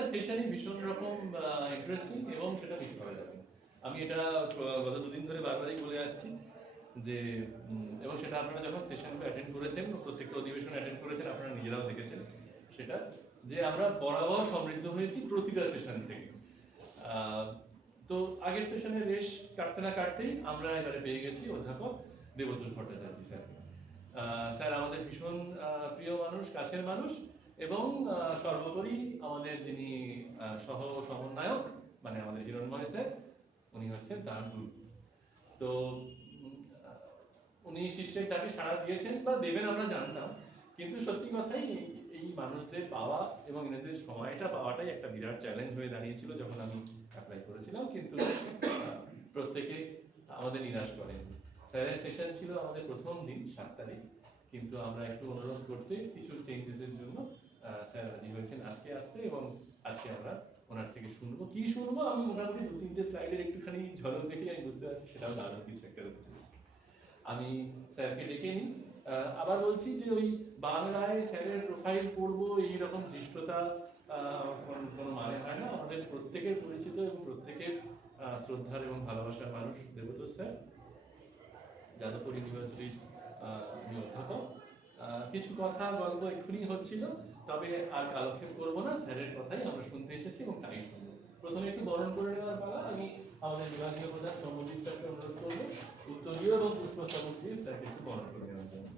প্রত্যেকটা সেশনই ভীষণ রকম ইন্টারেস্টিং এবং সেটা মিস করা যাবে না। আমি এটা গত দুদিন ধরে বারবারই বলে আসছি যে এবং সেটা আপনারা যখন সেশনগুলো অ্যাটেন্ড করেছেন, প্রত্যেকটা অধিবেশন অ্যাটেন্ড করেছেন, আপনারা নিজেরাও দেখেছেন সেটা, যে আমরা বরাবর সমৃদ্ধ হয়েছি প্রতিটা সেশন থেকে। তো আগের সেশনের রেশ কাটতে না কাটতেই আমরা এবারে পেয়ে গেছি অধ্যাপক দেবতোষ ভট্টাচার্য স্যার। স্যার আমাদের ভীষণ প্রিয় মানুষ, কাছের মানুষ, এবং সর্বোপরি আমাদের যিনি সহ সমন্বয়ক মানে আমাদের হিরণময় স্যার, উনি হচ্ছেন তার গুরু। তো উনি শিষ্যের ডাকে সাড়া দিয়েছেন বা দেবেন আমরা জানতাম, কিন্তু সত্যি কথাই এই মানুষদের পাওয়া এবং এনাদের সময়টা পাওয়াটাই একটা বিরাট চ্যালেঞ্জ হয়ে দাঁড়িয়েছিল যখন আমি অ্যাপ্লাই করেছিলাম, কিন্তু প্রত্যেকে আমাদের নিরাশ করেন। স্যারের সেশন ছিল আমাদের প্রথম দিন 7 তারিখ, কিন্তু আমরা একটু অনুরোধ করতে কিছু চেঞ্জেসের জন্য স্যার রাজি হয়েছেন আজকে আসতে, এবং আজকে আমরা ওনার থেকে শুনবো। কি শুনবো আমি মোটামুটি 2-3টে স্লাইডের একটুখানি ঝলক দেখে আমি বুঝতে পারছি সেটাও দারুণ কিছু একটা হতে চলেছে। আমি স্যারকে ডেকে নিই। আবার বলছি যে ওই বাংলায় স্যারের প্রোফাইল পড়বো এইরকম ধৃষ্টতা কোনো মানে হয় না। আমাদের প্রত্যেকের পরিচিত এবং প্রত্যেকের শ্রদ্ধার এবং ভালোবাসার মানুষ দেবতোষ স্যার, যাদবপুর ইউনিভার্সিটির উনি অধ্যাপক। কিছু কথা গল্প এক্ষুনি হচ্ছিল, তবে আর কালক্ষেপ করবো না, স্যারের কথাই আমরা শুনতে এসেছি এবং তাই শুনবো। প্রথমে একটু বরণ করে নেওয়ার পালা। আমি আমাদের বিভাগীয় প্রধান সৌম্যদীপ স্যারকে অনুরোধ করবো উত্তরীয় এবং পুষ্পস্তবক দিয়ে স্যারকে একটু বরণ করে নেওয়ার জন্য।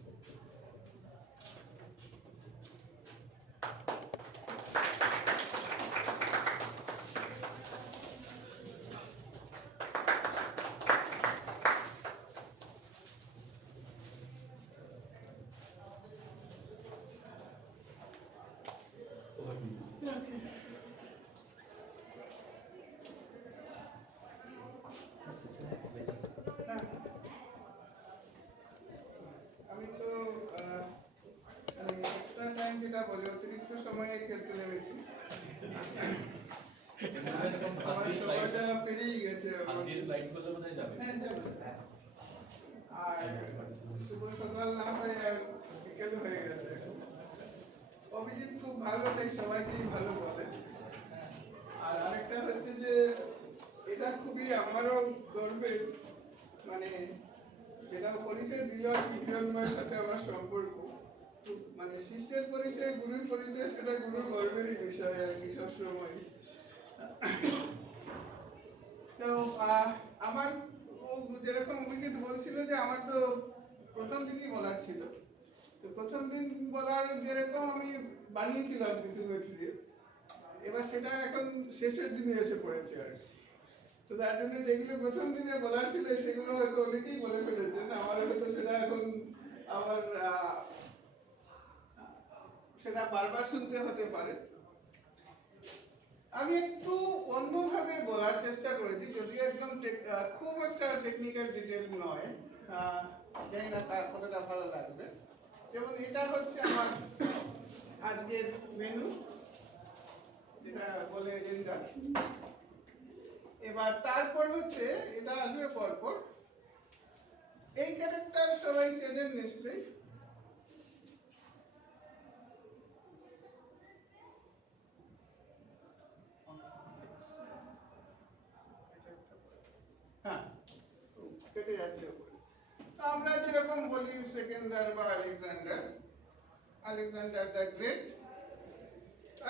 আমি তো এক্সট্রা টাইম যেটা বলে অতিরিক্ত সময়ে খেলতে নেমেছি, সময়টা পেরিয়ে গেছে। আর শুভ সকাল না হয়ে আর বিকেল হয়ে গেছে। অভিজিৎ খুব ভালো, তাই সবাইকেই ভালো বলে। আর আরেকটা হচ্ছে যে এটা খুবই আমারও গর্বের, মানে যেটা পরিচয় দিল আর কি হিরণময়ের সাথে আমার সম্পর্ক, মানে শিষ্যের পরিচয় গুরুর পরিচয় সেটা গুরুর গর্বেরই বিষয় আর কি সবসময়। তো আমার যেরকম অভিজিৎ বলছিল যে আমার তো প্রথম দিনই বলার ছিল, তো প্রথম দিন বলার যেরকম আমি বানিয়েছিলাম কিছু মেটেরিয়াল, এবার সেটা এখন শেষের দিনে এসে পড়েছে আর কি। তো তার জন্য যেগুলো প্রথম দিনে বলার ছিল সেগুলো হয়তো অনেকেই বলে ফেলেছেন, আমার হয়তো সেটা এখন আমার সেটা বারবার শুনতে হতে পারে। আমি একটু অন্যভাবে বলার চেষ্টা করেছি, যদিও একদম খুব একটা টেকনিক্যাল ডিটেল নয়, জানি না তার কতটা ভালো লাগবে। যেমন এটা হচ্ছে আমার আজকের মেনু, যেটা বলে এজেন্ডা। এবার তারপর হচ্ছে এটা আসবে পরপর। এই ক্যারেক্টার সবাই চেনেন নিশ্চয়ই, হ্যাঁ কেটে যাচ্ছে উপরে। আমরা যেরকম বলি সেকেন্ডার বা Alexander, Alexander the great.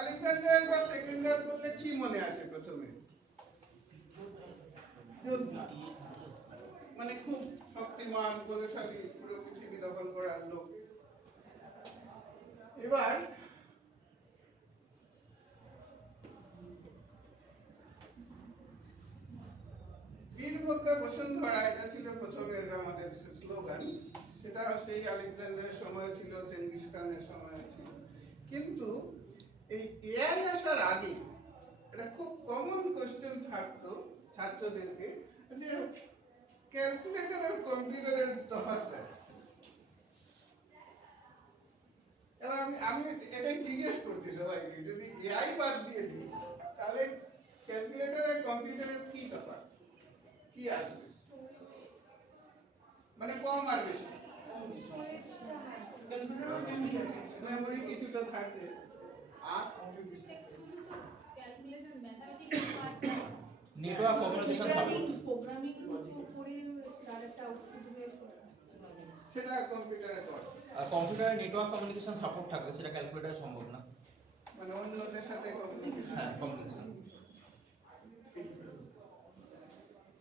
Alexander বা সেকেন্ডার বললে কি মনে আসে প্রথমে? যোদ্ধা, মানে খুব শক্তিমান, বলশালী, পুরো পৃথিবী দখল করার লোক। এবার বীরভদ্রা বসুন্ধরা, এটা ছিল প্রথমের আমাদের স্লোগান। সেটা সেই আলেকজান্ডারের সময় ছিল, চেঙ্গিস খানের সময় ছিল। কিন্তু এই এআই আসার আগে এটা খুব কমন কোশ্চেন থাকতো ছাত্রদেরকে, যে ক্যালকুলেটর আর কম্পিউটারের তফাৎটা। এবার আমি এটাই জিজ্ঞেস করছি সবাইকে, যদি এআই বাদ দিয়ে দিই তাহলে ক্যালকুলেটর আর কম্পিউটারের কি তফাৎ, কি আসবে? মানে কম আর বেশি? মেমোরি কিছুটা থাকে, আর নেটওয়ার্ক কমিউনিকেশন সাপোর্ট। প্রোগ্রামিং করে তার একটা আউটপুট বের করা সেটা কম্পিউটারে করে, আর কম্পিউটারে নেটওয়ার্ক কমিউনিকেশন সাপোর্ট থাকবে, সেটা ক্যালকুলেটারে সম্ভব না। মানে অন্যদের সাথে কমিউনিকেশন। হ্যাঁ, কমিউনিকেশন।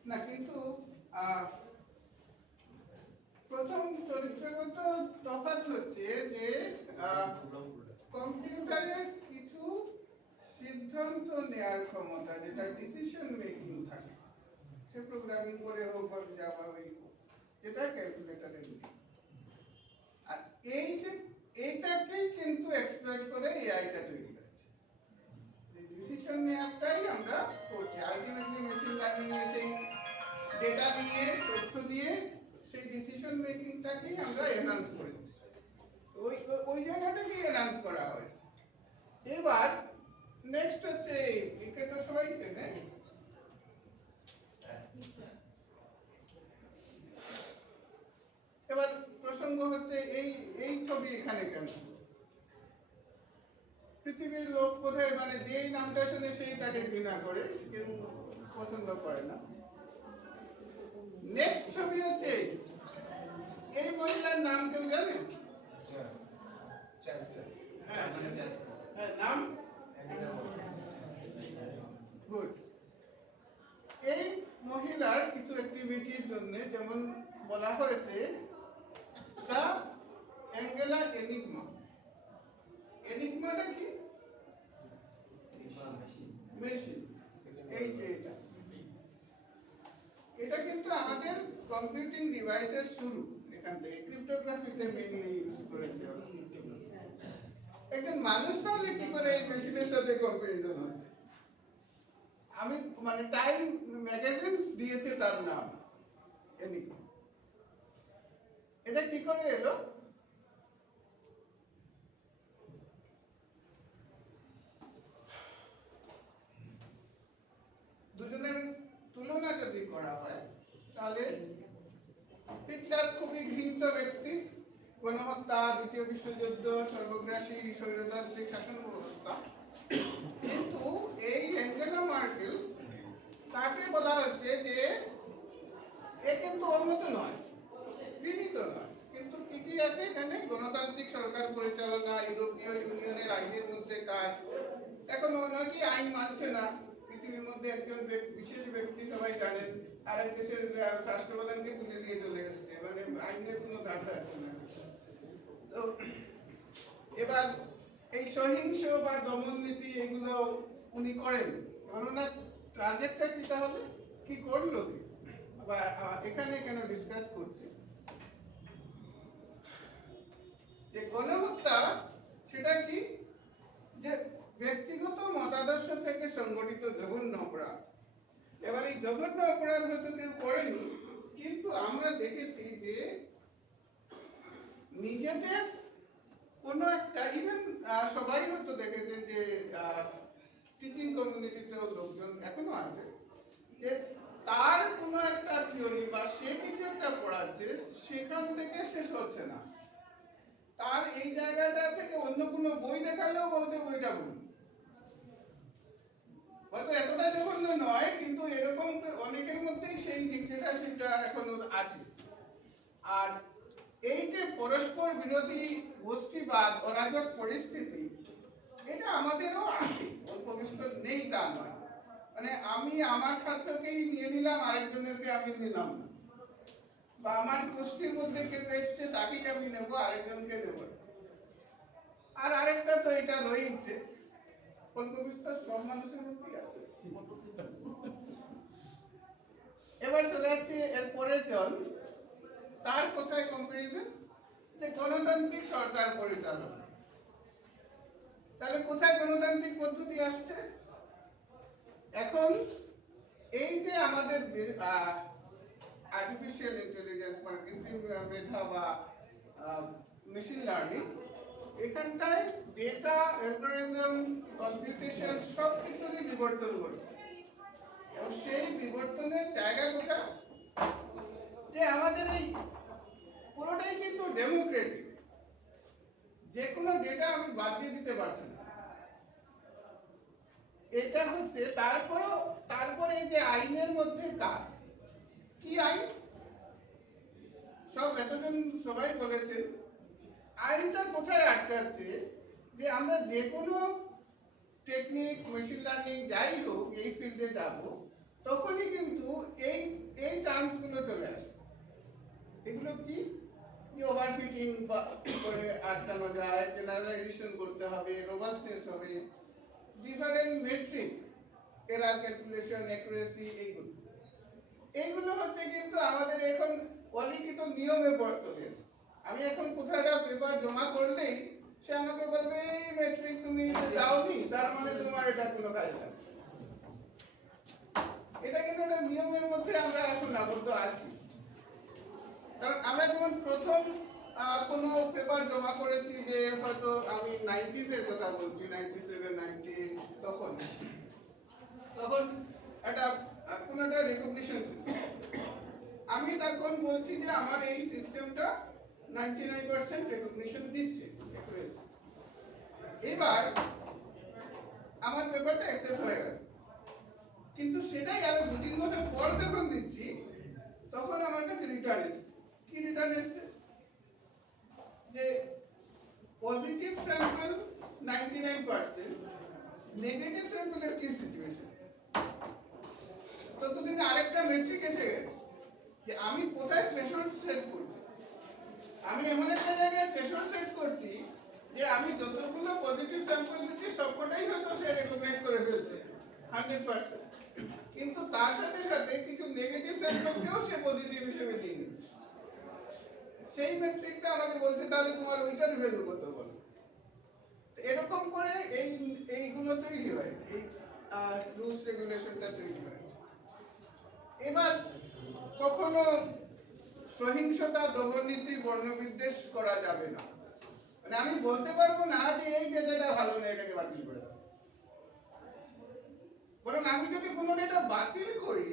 না কিন্তু প্রথম চরিত্রগত তফাৎ হচ্ছে যে কম্পিউটারের কিছু সিদ্ধান্ত নেয়ার ক্ষমতা, যেটা ডিসিশন মেকিং থাকে, সে প্রোগ্রামিং করে হোক বা জাভা হোক, যেটা ক্যালকুলেটরে নেই। আর এই যে এইটাকেই কিন্তু এক্সপ্লয়েট করে এআইটা তৈরি হয়েছে, যে ডিসিশন নেওয়াটাই আমরা করছি। আলটিমেটলি মেশিন লার্নিং এ সেই ডেটা দিয়ে, তথ্য দিয়ে সেই ডিসিশন মেকিংটাকেই আমরা এনহান্স করেছি, ওই ওই জায়গাটাকেই এনহান্স করা হয়েছে। এবার নেক্সট হচ্ছে একে তো সবাই চেনে, এবার প্রসঙ্গ হচ্ছে এই এই ছবি এখানে কেন? পৃথিবীর লোক বোধহয় মানে যেই নামটা শুনে সেই তাকে ঘৃণা করে, কেউ পছন্দ করে না। নেক্সট ছবি হচ্ছে এই মহিলার নাম কেউ জানে? হ্যাঁ, হ্যাঁ, নাম গুড। এই মহিলার কিছু অ্যাক্টিভিটির জন্য যেমন বলা হয়েছে দ্য অ্যাঙ্গেলা এনিগমা। এনিগমাটা কি? মেশিন। এই যে এটা কিন্তু আমাদের কম্পিউটিং ডিভাইসের শুরু এখান থেকে, ক্রিপ্টোগ্রাফিতে মেইনলি ইউজ করেছে। একজন মানুষ তাহলে কি করে এই মেশিনের সাথে কম্পারিজন হচ্ছে? আমি মানে টাইম ম্যাগাজিন দিয়েছে তার নাম এনিগমা। এটা কি করে এলো? দুজনের তুলনা যদি করা হয় তাহলে হিটলার খুবই ঘৃণিত ব্যক্তি, গণহত্যা, দ্বিতীয় বিশ্বযুদ্ধ, সর্বগ্রাসী স্বৈরতান্ত্রিক শাসন ব্যবস্থা। কিন্তু এই অ্যাঙ্গেলা মার্কেল, তাকে বলা হচ্ছে যে এ কিন্তু ওর মতো নয়, ঘৃণিত নয়, কিন্তু কি কি আছে এখানে? গণতান্ত্রিক সরকার পরিচালনা, ইউরোপীয় ইউনিয়নের আইনের মধ্যে কাজ। এখন অনেকে আইন মানছে না, পৃথিবীর মধ্যে একজন বিশেষ ব্যক্তি সবাই জানেন আরেক দেশের রাষ্ট্রপ্রধানকে তুলে দিয়ে চলে এসছে, মানে আইনের কোনো ধারণা আছে না। তো এবার এই সহিংস বা দমন নীতি এগুলো উনি করেন। এবার ওনার টার্গেটটা কি তাহলে? কি করলো কি? আবার এখানে কেন ডিসকাস করছি যে গণহত্যা সেটা কি? যে ব্যক্তিগত মতাদর্শ থেকে সংগঠিত জঘন্য অপরাধ। এবার এই জঘন্য অপরাধ হয়তো কেউ করেনি, কিন্তু আমরা দেখেছি যে নিজেদের কোনো একটা, ইভেন সবাই হয়তো দেখেছেন যে টিচিং কমিউনিটিতেও লোকজন এখনো আছে, যে তার কোনো একটা থিওরি বা সে কিছু একটা পড়াচ্ছে, সেখান থেকে শেষ হচ্ছে না, তার এই জায়গাটা থেকে অন্য কোনো বই দেখালেও বলছে বইটা ভুল। হয়তো এতটা জঘন্য নয়, কিন্তু এরকম অনেকের মধ্যেই সেই ডিক্টেটরশিপটা এখনো আছে। আর এই যে পরস্পর বিরোধী গোষ্ঠীবাদ, অরাজক পরিস্থিতি, এটা আমাদেরও আছে, অল্প বিস্তর নেই তা নয়। মানে আমি আমার ছাত্রকেই নিয়ে নিলাম, আরেকজনেরকে আমি নিলাম না, বা আমার গোষ্ঠীর মধ্যে কেউ এসছে তাকেই আমি নেবো, আরেকজনকে নেব। আর আরেকটা তো এটা রয়েছে, অল্প বিস্তর সব মানুষের মধ্যেই আছে। এবার চলে যাচ্ছে এর পরের জন, তার কোথায় কম্পারিজন? যে গণতান্ত্রিক সরকার পরিচালনা। তাহলে কোথায় গণতান্ত্রিক পদ্ধতি আসছে? এখন এই যে আমাদের আর্টিফিশিয়াল ইন্টেলিজেন্স বা কৃত্রিম মেধা বা মেশিন লার্নিং, এখানটায় ডেটা, অ্যালগরিদম, কম্পিউটেশন সব কিছুরই বিবর্তন ঘটছে। এবং সেই বিবর্তনের জায়গা কোথায়? যে আমাদের এই পুরোটাই কিন্তু ডেমোক্রেটিক, যে কোনো ডেটা আমি বাদ দিয়ে দিতে পারছি না। এটা হচ্ছে তারপরে যে আইনের মধ্যে কাজ কি আইন সব এতজন সবাই বলেছেন আইনটা কোথায় আটকাচ্ছে যে আমরা যে কোনো টেকনিক মেশিন লার্নিং যাই হোক এই ফিল্ডে যাব তখনই কিন্তু এই এই টার্মসগুলো চলে আসে এগুলো কি ওভারফিটিং করে আটকানো যায় জেনারেলাইজেশন করতে হবে রোবাস্টনেস হবে different metric error calculation accuracy এইগুলো হচ্ছে কিন্তু আমাদের এখন অলিখিত নিয়মে চলে এসেছে আমি এখন কোথাও একটা পেপার জমা করলেই সে আমাকে বলবে এই মেট্রিক তুমি দাওনি তার মানে তোমার এটা কোনো কাজে লাগবে এটা কিন্তু একটা নিয়মের মধ্যে আমরা এখন আবদ্ধ আছি কারণ আমরা যেমন প্রথম কোনো পেপার জমা করেছি যে হয়তো আমি 90s এর কথা বলছি 97 98 তখন একটা কোনো একটা রেকগনিশন সিস্টেম আমি তখন বলছি যে আমার এই সিস্টেমটা 99% রেকগনিশন দিচ্ছে এবার আমার পেপারটা অ্যাকসেপ্ট হয়ে গেল কিন্তু সেটাই আরো 2-3 বছর পর যখন দিচ্ছি তখন আমার কাছে রিটার্ন এসছে কি রিটার্ন এসছে যে পজিটিভ স্যাম্পল 99% নেগেটিভ স্যাম্পলের কি সিচুয়েশন ততদিনে আরেকটা মেট্রিক এসে গেছে যে আমি কোথায় থ্রেশহোল্ড সেট করছি আমি এমন একটা জায়গায় থ্রেশহোল্ড সেট করছি যে আমি যতগুলো পজিটিভ স্যাম্পল দিচ্ছি সবকটাই হয়তো সে রেকগনাইজ করে ফেলছে 100% কিন্তু তার সাথে সাথে কিছু নেগেটিভ স্যাম্পলকেও সে পজিটিভ হিসেবে নিয়ে নিচ্ছে সেই মেট্রিকটা আমাকে বলছে তাহলে তোমার ওইটার ভ্যালু কত বলো এরকম করে এইগুলো তৈরি হয় এই রুলস রেগুলেশনটা তৈরি হয় এবার কখনো সহিংসতা দমননীতি বর্ণবিদ্বেষ করা যাবে না মানে আমি বলতে পারবো না যে এই ডেটাটা ভালো না এটাকে বাতিল করে দাও বরং আমি যদি কোনো ডেটা বাতিল করি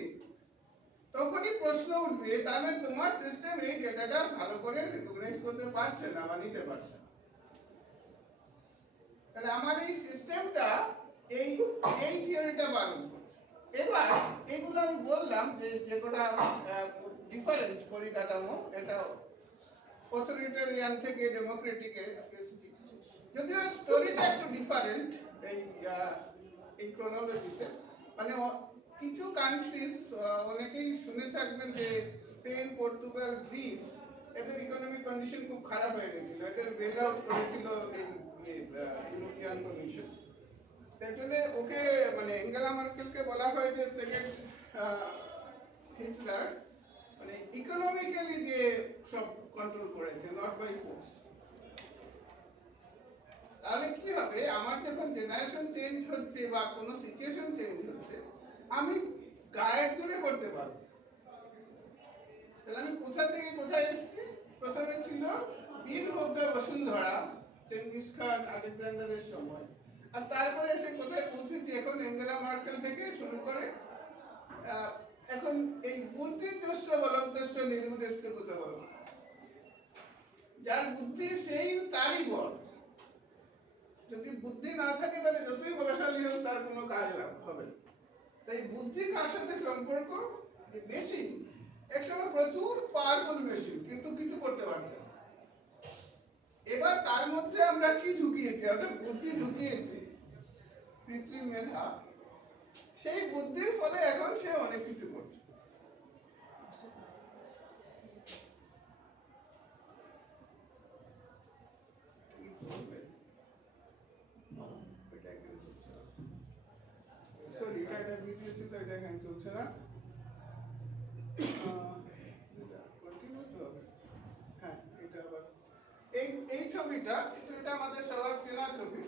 তখনই প্রশ্ন উঠবে তাহলে তোমার সিস্টেম এই ডেটাটা ভালো করে রিকগনাইজ করতে পারছে না বা নিতে পারছে না তাহলে আমার এই সিস্টেমটা এই থিওরিটা বাতিল করছে এবার এগুলো আমি বললাম যে কোটা ডিফারেন্স পরিকাঠামো এটা অথরিটারিয়ান থেকে ডেমোক্রেটিকে যদিও স্টোরিটা একটু ডিফারেন্ট এই ক্রোনোলজিতে মানে কিছু কান্ট্রিজ অনেকেই শুনে থাকবেন যে স্পেন পর্তুগাল গ্রিস এদের ইকোনমিক কন্ডিশন খুব খারাপ হয়ে গেছিল এদের বেল আউট করেছিল এই ইউরোপিয়ান কমিশন তার জন্য ওকে মানে এঙ্গেলা মার্কেলকে বলা হয় যে সেকেন্ড হিটলার মানে ইকোনমিক্যালি যে সব কন্ট্রোল করেছে নট বাই ফোর্স তাহলে কি হবে আমার যখন জেনারেশন চেঞ্জ হচ্ছে বা কোনো সিচুয়েশন চেঞ্জ হচ্ছে আমি গায়ের জোরে করতে পারবো তাহলে আমি কোথা থেকে কোথায় এসেছি প্রথমে ছিল বীরভদ্র বসুন্ধরা চেঙ্গিস খান আলেকজান্ডারের সময় আর তারপরে এসে কোথায় পৌঁছেছি এখন এঙ্গেলা মার্কেল থেকে শুরু করে এখন এই বুদ্ধির জ্যেষ্ঠ বলবজ্যেষ্ঠ নির্মুদেশকে কোথায় বলো যার বুদ্ধি সেই তারই বল যদি বুদ্ধি না থাকে তাহলে যতই বলশালী হোক তার কোনো কাজ হবে না তাই বুদ্ধি কার সাথে সম্পর্ক মেশিন একসময় প্রচুর পাওয়ারফুল মেশিন কিন্তু কিছু করতে পারছে না এবার তার মধ্যে আমরা কি ঢুকিয়েছি আমরা বুদ্ধি ঢুকিয়েছি কৃত্রিম মেধা সেই বুদ্ধির ফলে এখন সে অনেক কিছু করছে চলছে না হ্যাঁ এটা আবার এই ছবিটা আমাদের সবার চেনা ছবি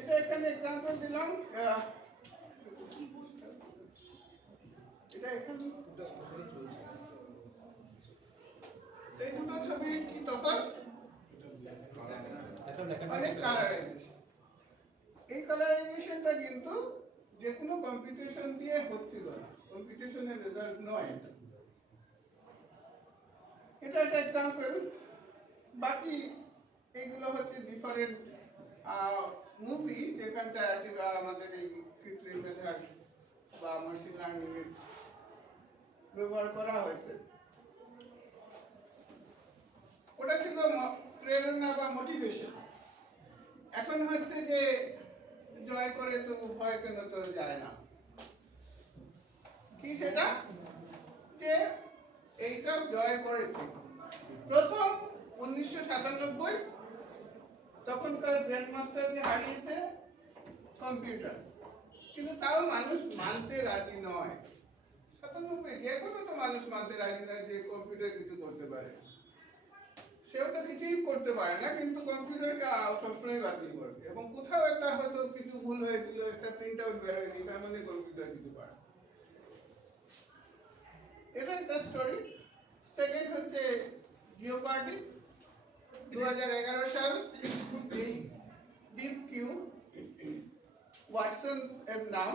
এটা এখানে এক্সাম্পল দিলাম এটা এখানে এই দুটো ছবি কি তফাৎ অনেক কালারাইজেশন এই কালারাইজেশনটা কিন্তু যে কোনো কম্পিটিশন দিয়ে হচ্ছিল না কম্পিটিশনের রেজাল্ট নয় এটা একটা এক্সাম্পল বাকি এইগুলো হচ্ছে ডিফারেন্ট মুভি যেখানটা আমাদের এই কৃত্রিম মেধার বা মেশিন লার্নিং এর ব্যবহার করা হয়েছে। ওটা ছিল প্রেরণা বা মোটিভেশন। এখন হচ্ছে যে জয় করে তো ভয় কেন তো যায় না, কি সেটা যে এইটা জয় করেছে প্রথম 1997, তখনকার গ্র্যান্ডমাস্টারকে হারিয়েছে কম্পিউটার, কিন্তু তাও মানুষ মানতে রাজি নয়। 97 এখনো তো মানুষ মানতে রাজি নয় যে কম্পিউটার কিছু করতে পারে। সেও তো কিছুই করতে পারে না, কিন্তু কম্পিউটারকে সবসময় বাতিল করবে, এবং কোথাও একটা হয়তো কিছু ভুল হয়েছিল, একটা প্রিন্ট আউট বের হয়নি, তার মানে কম্পিউটার কিছু পারে। এটা একটা স্টোরি। সেকেন্ড হচ্ছে জিওপার্ডি, 2011 সাল। এই ডিপ কিউ ওয়াটসন এর নাম।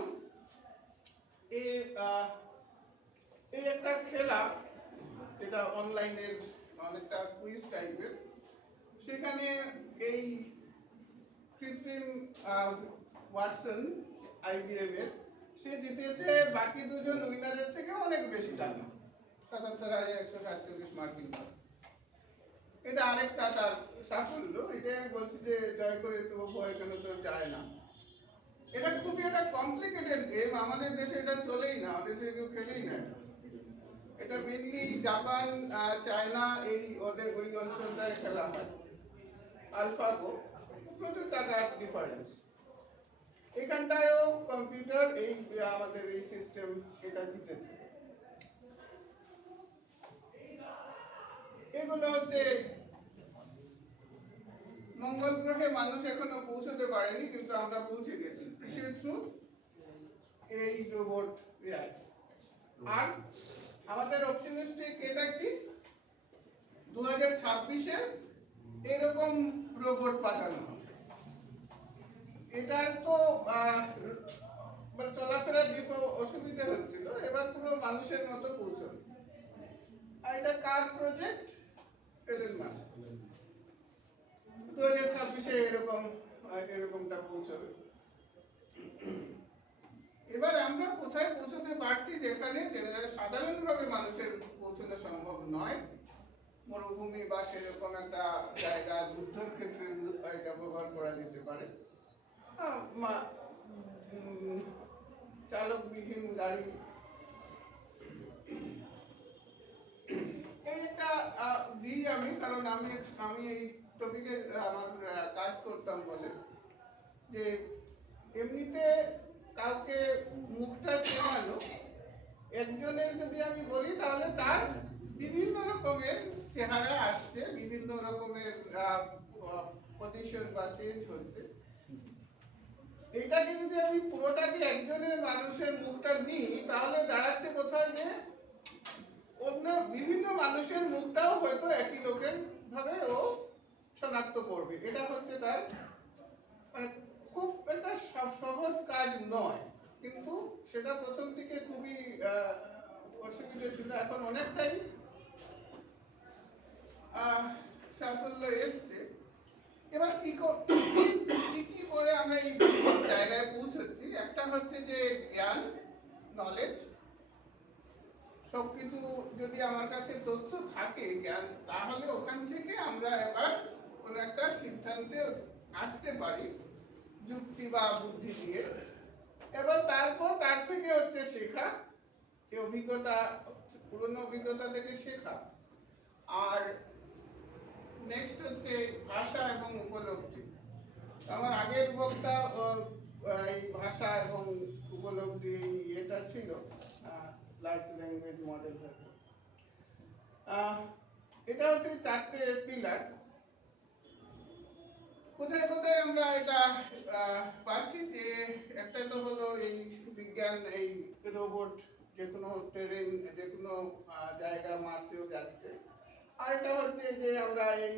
এই একটা খেলা, এটা অনলাইনের অনেকটা কুইজ টাইপের। সেখানে এই কৃত্রিম ওয়াটসন আইবিএম এর, সে জিতেছে বাকি দুজন উইনারের থেকে অনেক বেশি টাকা, 77,147 মার্কিন ডলার। এটা আরেকটা তার সাফল্য। এটা আমি বলছি যে জয় করে তো ভয় কেন তো যায় না। এটা খুবই একটা কমপ্লিকেটেড গেম, আমাদের দেশে এটা চলেই না, আমাদের দেশে কেউ খেলেই না। এটা মেনলি জাপান, চায়না, এই ওদের ওই অঞ্চলটায় খেলা হয়। আলফাগো, প্রচুর টাকার ডিফারেন্স। এখানটায়ও কম্পিউটার এই আমাদের এই সিস্টেম এটা জিতেছে। এগুলো হচ্ছে মঙ্গল গ্রহে মানুষ এখনো পৌঁছতে পারেনি, কিন্তু আমরা পৌঁছে গেছি কিসের থ্রু? এই রোবট এআই। আর আমাদের অপটিমিস্টিক এটা কি 2026-এ এরকম রোবট পাঠানো হবে। এটার তো চলাফেরার অসুবিধা হচ্ছিল, এবার পুরো মানুষের মতো পৌঁছবে। আর এটা কার প্রজেক্ট? Elon Musk. 2026-এ এরকমটা পৌঁছবে। এবার আমরা কোথায় পৌঁছতে পারছি যেখানে সাধারণভাবে মানুষের পৌঁছানো সম্ভব নয়। মরুভূমি বা সেরকম একটা জায়গা, যুদ্ধের ক্ষেত্রে এটা ব্যবহার করা যেতে পারে। চালকবিহীন গাড়ি, এই একটা দিই আমি, কারণ আমি এই টপিকে আমার কাজ করতাম বলে, যে এমনিতে কাউকে মুখটা চেনানো একজনের যদি আমি বলি, তাহলে তার বিভিন্ন রকমের চেহারা আসছে, বিভিন্ন রকমের পজিশন বা চেঞ্জ হচ্ছে। এটাকে যদি আমি পুরোটাকে একজনের মানুষের মুখটা নিই, তাহলে দাঁড়াচ্ছে কোথাও যে অন্য বিভিন্ন মানুষের মুখটাও হয়তো একই লোকের ভাবে ও শনাক্ত করবে। এটা হচ্ছে তার মানে খুব একটা সহজ কাজ নয়, কিন্তু সেটা প্রথম দিকে খুবই অসুবিধা ছিল। এখন অনেকটাই সাফল্য এসছে। এবার কি করে আমরা এই জায়গায় পৌঁছচ্ছি? একটা হচ্ছে যে জ্ঞান, নলেজ, সবকিছু যদি আমার কাছে তথ্য থাকে, জ্ঞান, তাহলে ওখান থেকে আমরা এবার কোন একটা সিদ্ধান্তে আসতে পারি যুক্তি বা বুদ্ধি দিয়ে। এবার তারপর তার থেকে হচ্ছে শেখা, যে অভিজ্ঞতা, পুরনো অভিজ্ঞতা থেকে শেখা। আর নেক্সট হচ্ছে ভাষা এবং উপলব্ধি। আমার আগের বক্তা এই ভাষা এবং উপলব্ধি এটা ছিল লার্জ ল্যাঙ্গুয়েজ মডেল। এটা হচ্ছে 4টে পিলার। কোথায় কোথায় আমরা এটা পাচ্ছি? যে একটা তো হলো এই বিজ্ঞান, এই রোবট যে কোনো ট্রেন, যে কোনো জায়গা মার্সেও যাচ্ছে। আর এটা হচ্ছে যে আমরা এই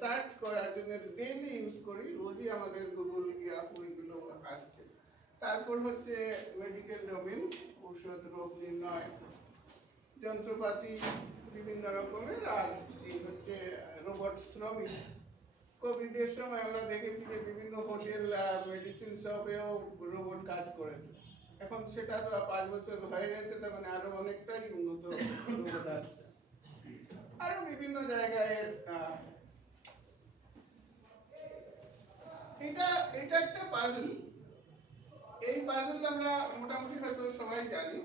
সার্চ করার জন্য ডেইলি ইউজ করি, রোজই আমাদের গুগল, ইয়াহু এগুলো আসছে। তারপর হচ্ছে মেডিকেল ডোমেন, ঔষধ, রোগ নির্ণয়, যন্ত্রপাতি বিভিন্ন রকমের। আর এই হচ্ছে রোবট শ্রমিক, কোভিডের সময় আমরা দেখেছি যে বিভিন্ন হোটেল মেডিসিন শপেও রোবট কাজ করেছে। এখন সেটা তো 5 বছর হয়ে গেছে, তার মানে আরো অনেকটাই উন্নত রোবট আসছে। আরো বিভিন্ন জায়গায় এটা এটা একটা পাজল। এই পাজল আমরা মোটামুটি হয়তো সবাই জানি।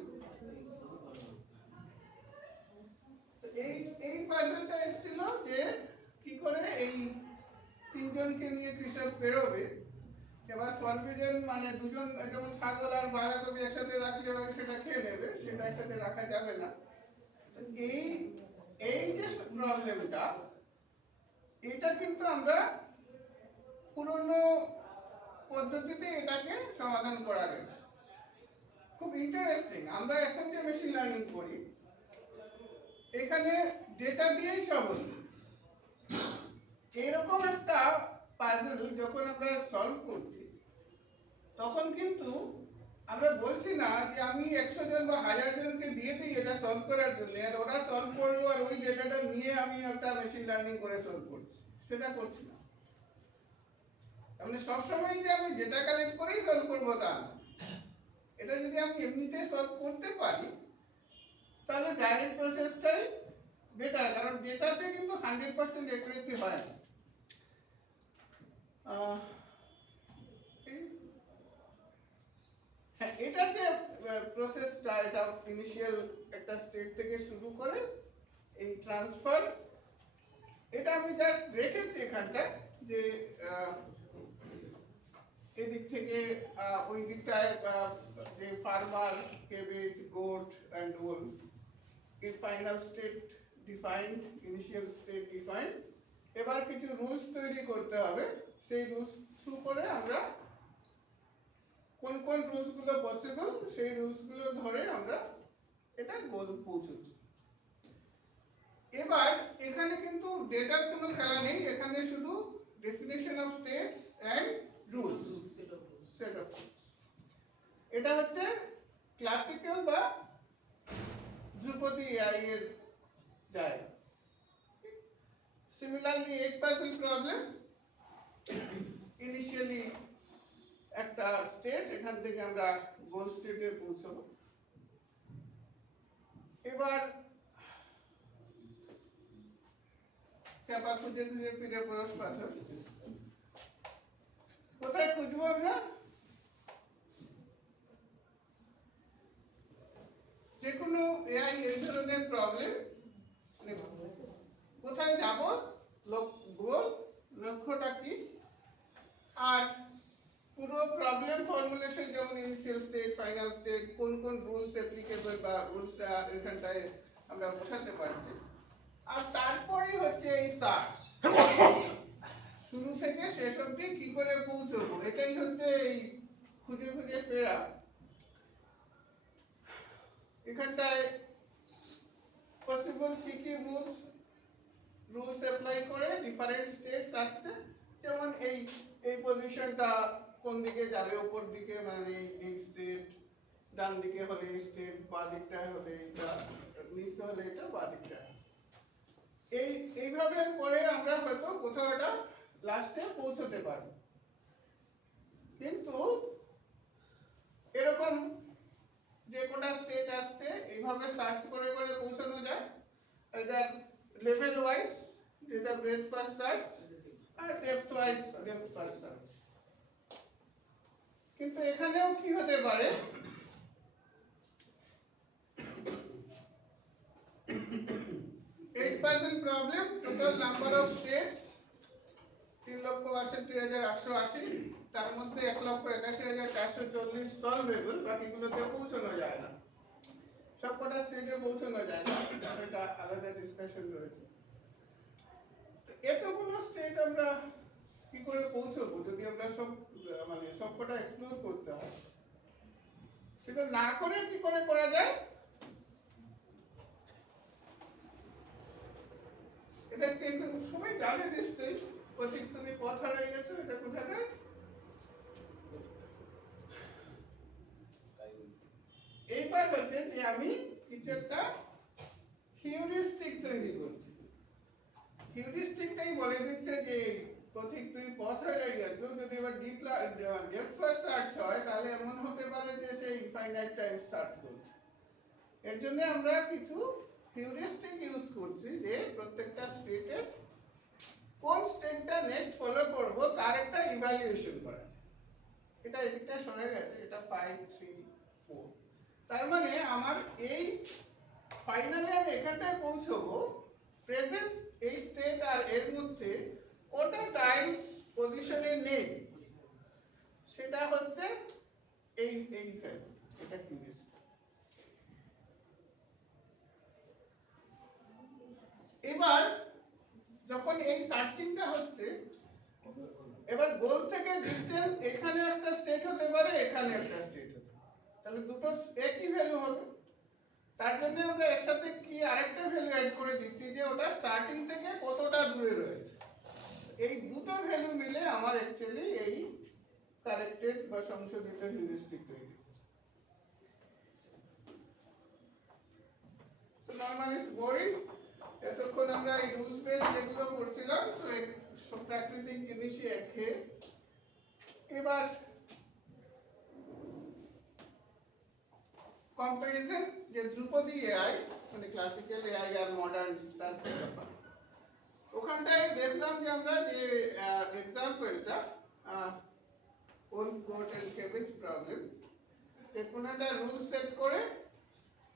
তো এই পাজলটা এসেছিল যে কি করে এই তিনজনকে নিয়ে কৃষক বেরোবে। এবার ফরবিডেন মানে দুজন, যেমন ছাগল আর বাঁধাকপি একসাথে রাখলে হবে সেটা খেয়ে নেবে, সেটা একসাথে রাখা যাবে না। তো এই যে প্রবলেমটা, এটা কিন্তু আমরা পুরনো পদ্ধতিতে এটাকে সমাধান করা গেছে। খুব ইন্টারেস্টিং। আমরা এখন যে মেশিন লার্নিং করি, এখানে ডেটা দিয়েই সব হচ্ছে। এরকম একটা পাজল যখন আমরা সলভ করছি, তখন কিন্তু আমরা বলছি না যে আমি 100 জন বা 1000 জনকে দিয়ে দিই এটা সলভ করার জন্য, আর ওরা সলভ করলো আর ওই ডেটাটা নিয়ে আমি একটা মেশিন লার্নিং করে সলভ করছি, সেটা করছি না। মানে সবসময় যে আমি ডেটা কালেক্ট করেই সলভ করবো তা না। এটা যদি আমি এমনিতে সলভ করতে পারি, তাহলে ডাইরেক্ট প্রসেসটাই বেটার, কারণ ডেটাতে কিন্তু 100% অ্যাকুরেসি হয় না। হ্যাঁ, এটার যে প্রসেসটা, এটা ইনিশিয়াল একটা স্টেট থেকে শুরু করে এই ট্রান্সফার, এটা আমি জাস্ট রেখেছি এখানটা যে এদিক থেকে ওই দিকটায় যে ফার্মার, কেবেজ, গোট অ্যান্ড ওল, এই final state defined, initial state defined. এবার কিছু রুলস তৈরি করতে হবে। সেই রুলস থ্রু করে আমরা কোন কোন রুলসগুলো পসিবল, সেই রুলসগুলো ধরে আমরা এটা গোল পৌঁছচ্ছি। এবার এখানে কিন্তু ডেটার কোনো খেলা নেই, এখানে শুধু definition of states and rules, set of rules. এটা হচ্ছে ক্লাসিক্যাল বা ধ্রুপদী এআই এর জায়গা। সিমিলারলি 8% প্রবলেম, ইনিশিয়ালি একটা স্টেট, এখান থেকে আমরা গোল স্টেটে পৌঁছাবো। এবার চাপা খুঁজে খুঁজে ফিরে পরশ পাথর, কোথায় খুঁজবো আমরা? যে কোনো এআই এই ধরনের প্রবলেম কোথায় যাব, গোল, লক্ষ্যটা কি, আর পুরো প্রবলেম ফর্মুলেশন, যেমন ইনিশিয়াল স্টেট, ফাইনাল স্টেট, কোন কোন রুলস অ্যাপ্লিকেবল বা রুলস এখানটায় আমরা বোঝাতে পারছি। আর তারপরে হচ্ছে এই সার্চ, শুরু থেকে শেষ অবধি কি করে পৌঁছবো, এটাই হচ্ছে এই খুঁজে খুঁজে ফেরা। এখানটায় পসিবল কি কি রুলস অ্যাপ্লাই করে ডিফারেন্ট স্টেটস আসছে, যেমন এই পজিশনটা কোন দিকে যাবে, উপর দিকে মানে এই স্টেট, ডান দিকে হলে এই স্টেট, বাঁ দিকটা হলে এটা, নিচে হলে এটা, বাঁ দিকটা। এইভাবে করে আমরা হয়তো কোথাও একটা লাস্টে পৌঁছতে পারবো। কিন্তু এরকম যে কোটা স্টেট আসছে, এইভাবে সার্চ করে করে পৌঁছানো যায়, either level wise, যেটা breadth first search, আর depth wise, depth first search। কিন্তু এখানেও কি হতে পারে, problem, total number of states 3,62,880, তার মধ্যে 1,81,440 সলভেবল, বাকিগুলোতে পৌঁছানো যায় না, সবকটা স্টেটে পৌঁছানো যায় না, এটা আলাদা ডিসকাশন রয়েছে। এতগুলো স্টেট আমরা কি করে পৌঁছবো যদি আমরা সব মানে সবকটা এক্সপ্লোর করতে হয়? সেটা না করে কি করে করা যায়? এটা কে সবাই জানে নিশ্চয়ই, প্রতীক তুমি পথ হারিয়ে গেছো, এটা কোথাকার? এইবার হচ্ছে যে আমি কিছু একটা হিউরিস্টিক তৈরি করছি। হিউরিস্টিকটাই বলে দিচ্ছে যে পথিক তুই পথ হারিয়ে গেছো, যদি এবার ডেপথ ফার্স্ট সার্চ হয় তাহলে এমন হতে পারে যে সে ইনফাইনাইট টাইম সার্চ করছে। এর জন্য আমরা কিছু হিউরিস্টিক ইউজ করছি যে প্রত্যেকটা স্টেটের কোন স্টেটটা নেক্সট ফলো করব তার একটা ইভ্যালুয়েশন করা। এটা এদিকটা সরে গেছে, এটা 5 3 4। তার মানে আমার এই ফাইনালি আমি এখানটায় পৌঁছবো, প্রেজেন্ট এই স্টেট আর এর মধ্যে কটা টাইমস পজিশনে নেই সেটা হচ্ছে এই ভ্যালু, এটা কিউরিয়াস। এবার যখন এই সার্চিংটা হচ্ছে, এবার গোল থেকে ডিসটেন্স এখানে একটা স্টেট হতে পারে, এখানে একটা স্টেট হতে পারে, তাহলে দুটো একই ভ্যালু হবে। তার জন্য আমরা এর সাথে কি আরেকটা ভ্যালু অ্যাড করে দিচ্ছি যে ওটা স্টার্টিং থেকে কতটা দূরে রয়েছে। এই দুটো ভ্যালু মিলে আমার অ্যাকচুয়ালি এই কারেক্টেড বা সংশোধিত হিউরিস্টিক তৈরি হচ্ছে। সো নরমালি বোরিং, এতক্ষণ আমরা এই রুলস বেস যেগুলো করছিলাম তো সব প্রাকৃতিক জিনিসই একঘেয়ে। এবার কম্পারিজন যে ধ্রুপদী এআই মানে ক্লাসিক্যাল এআই আর মডার্ন তার ব্যাপার, ওখানটায় দেখলাম যে আমরা যে এক্সাম্পলটা ওলফ গোট এন্ড কেভিন্স প্রবলেম, যে কোনো একটা রুল সেট করে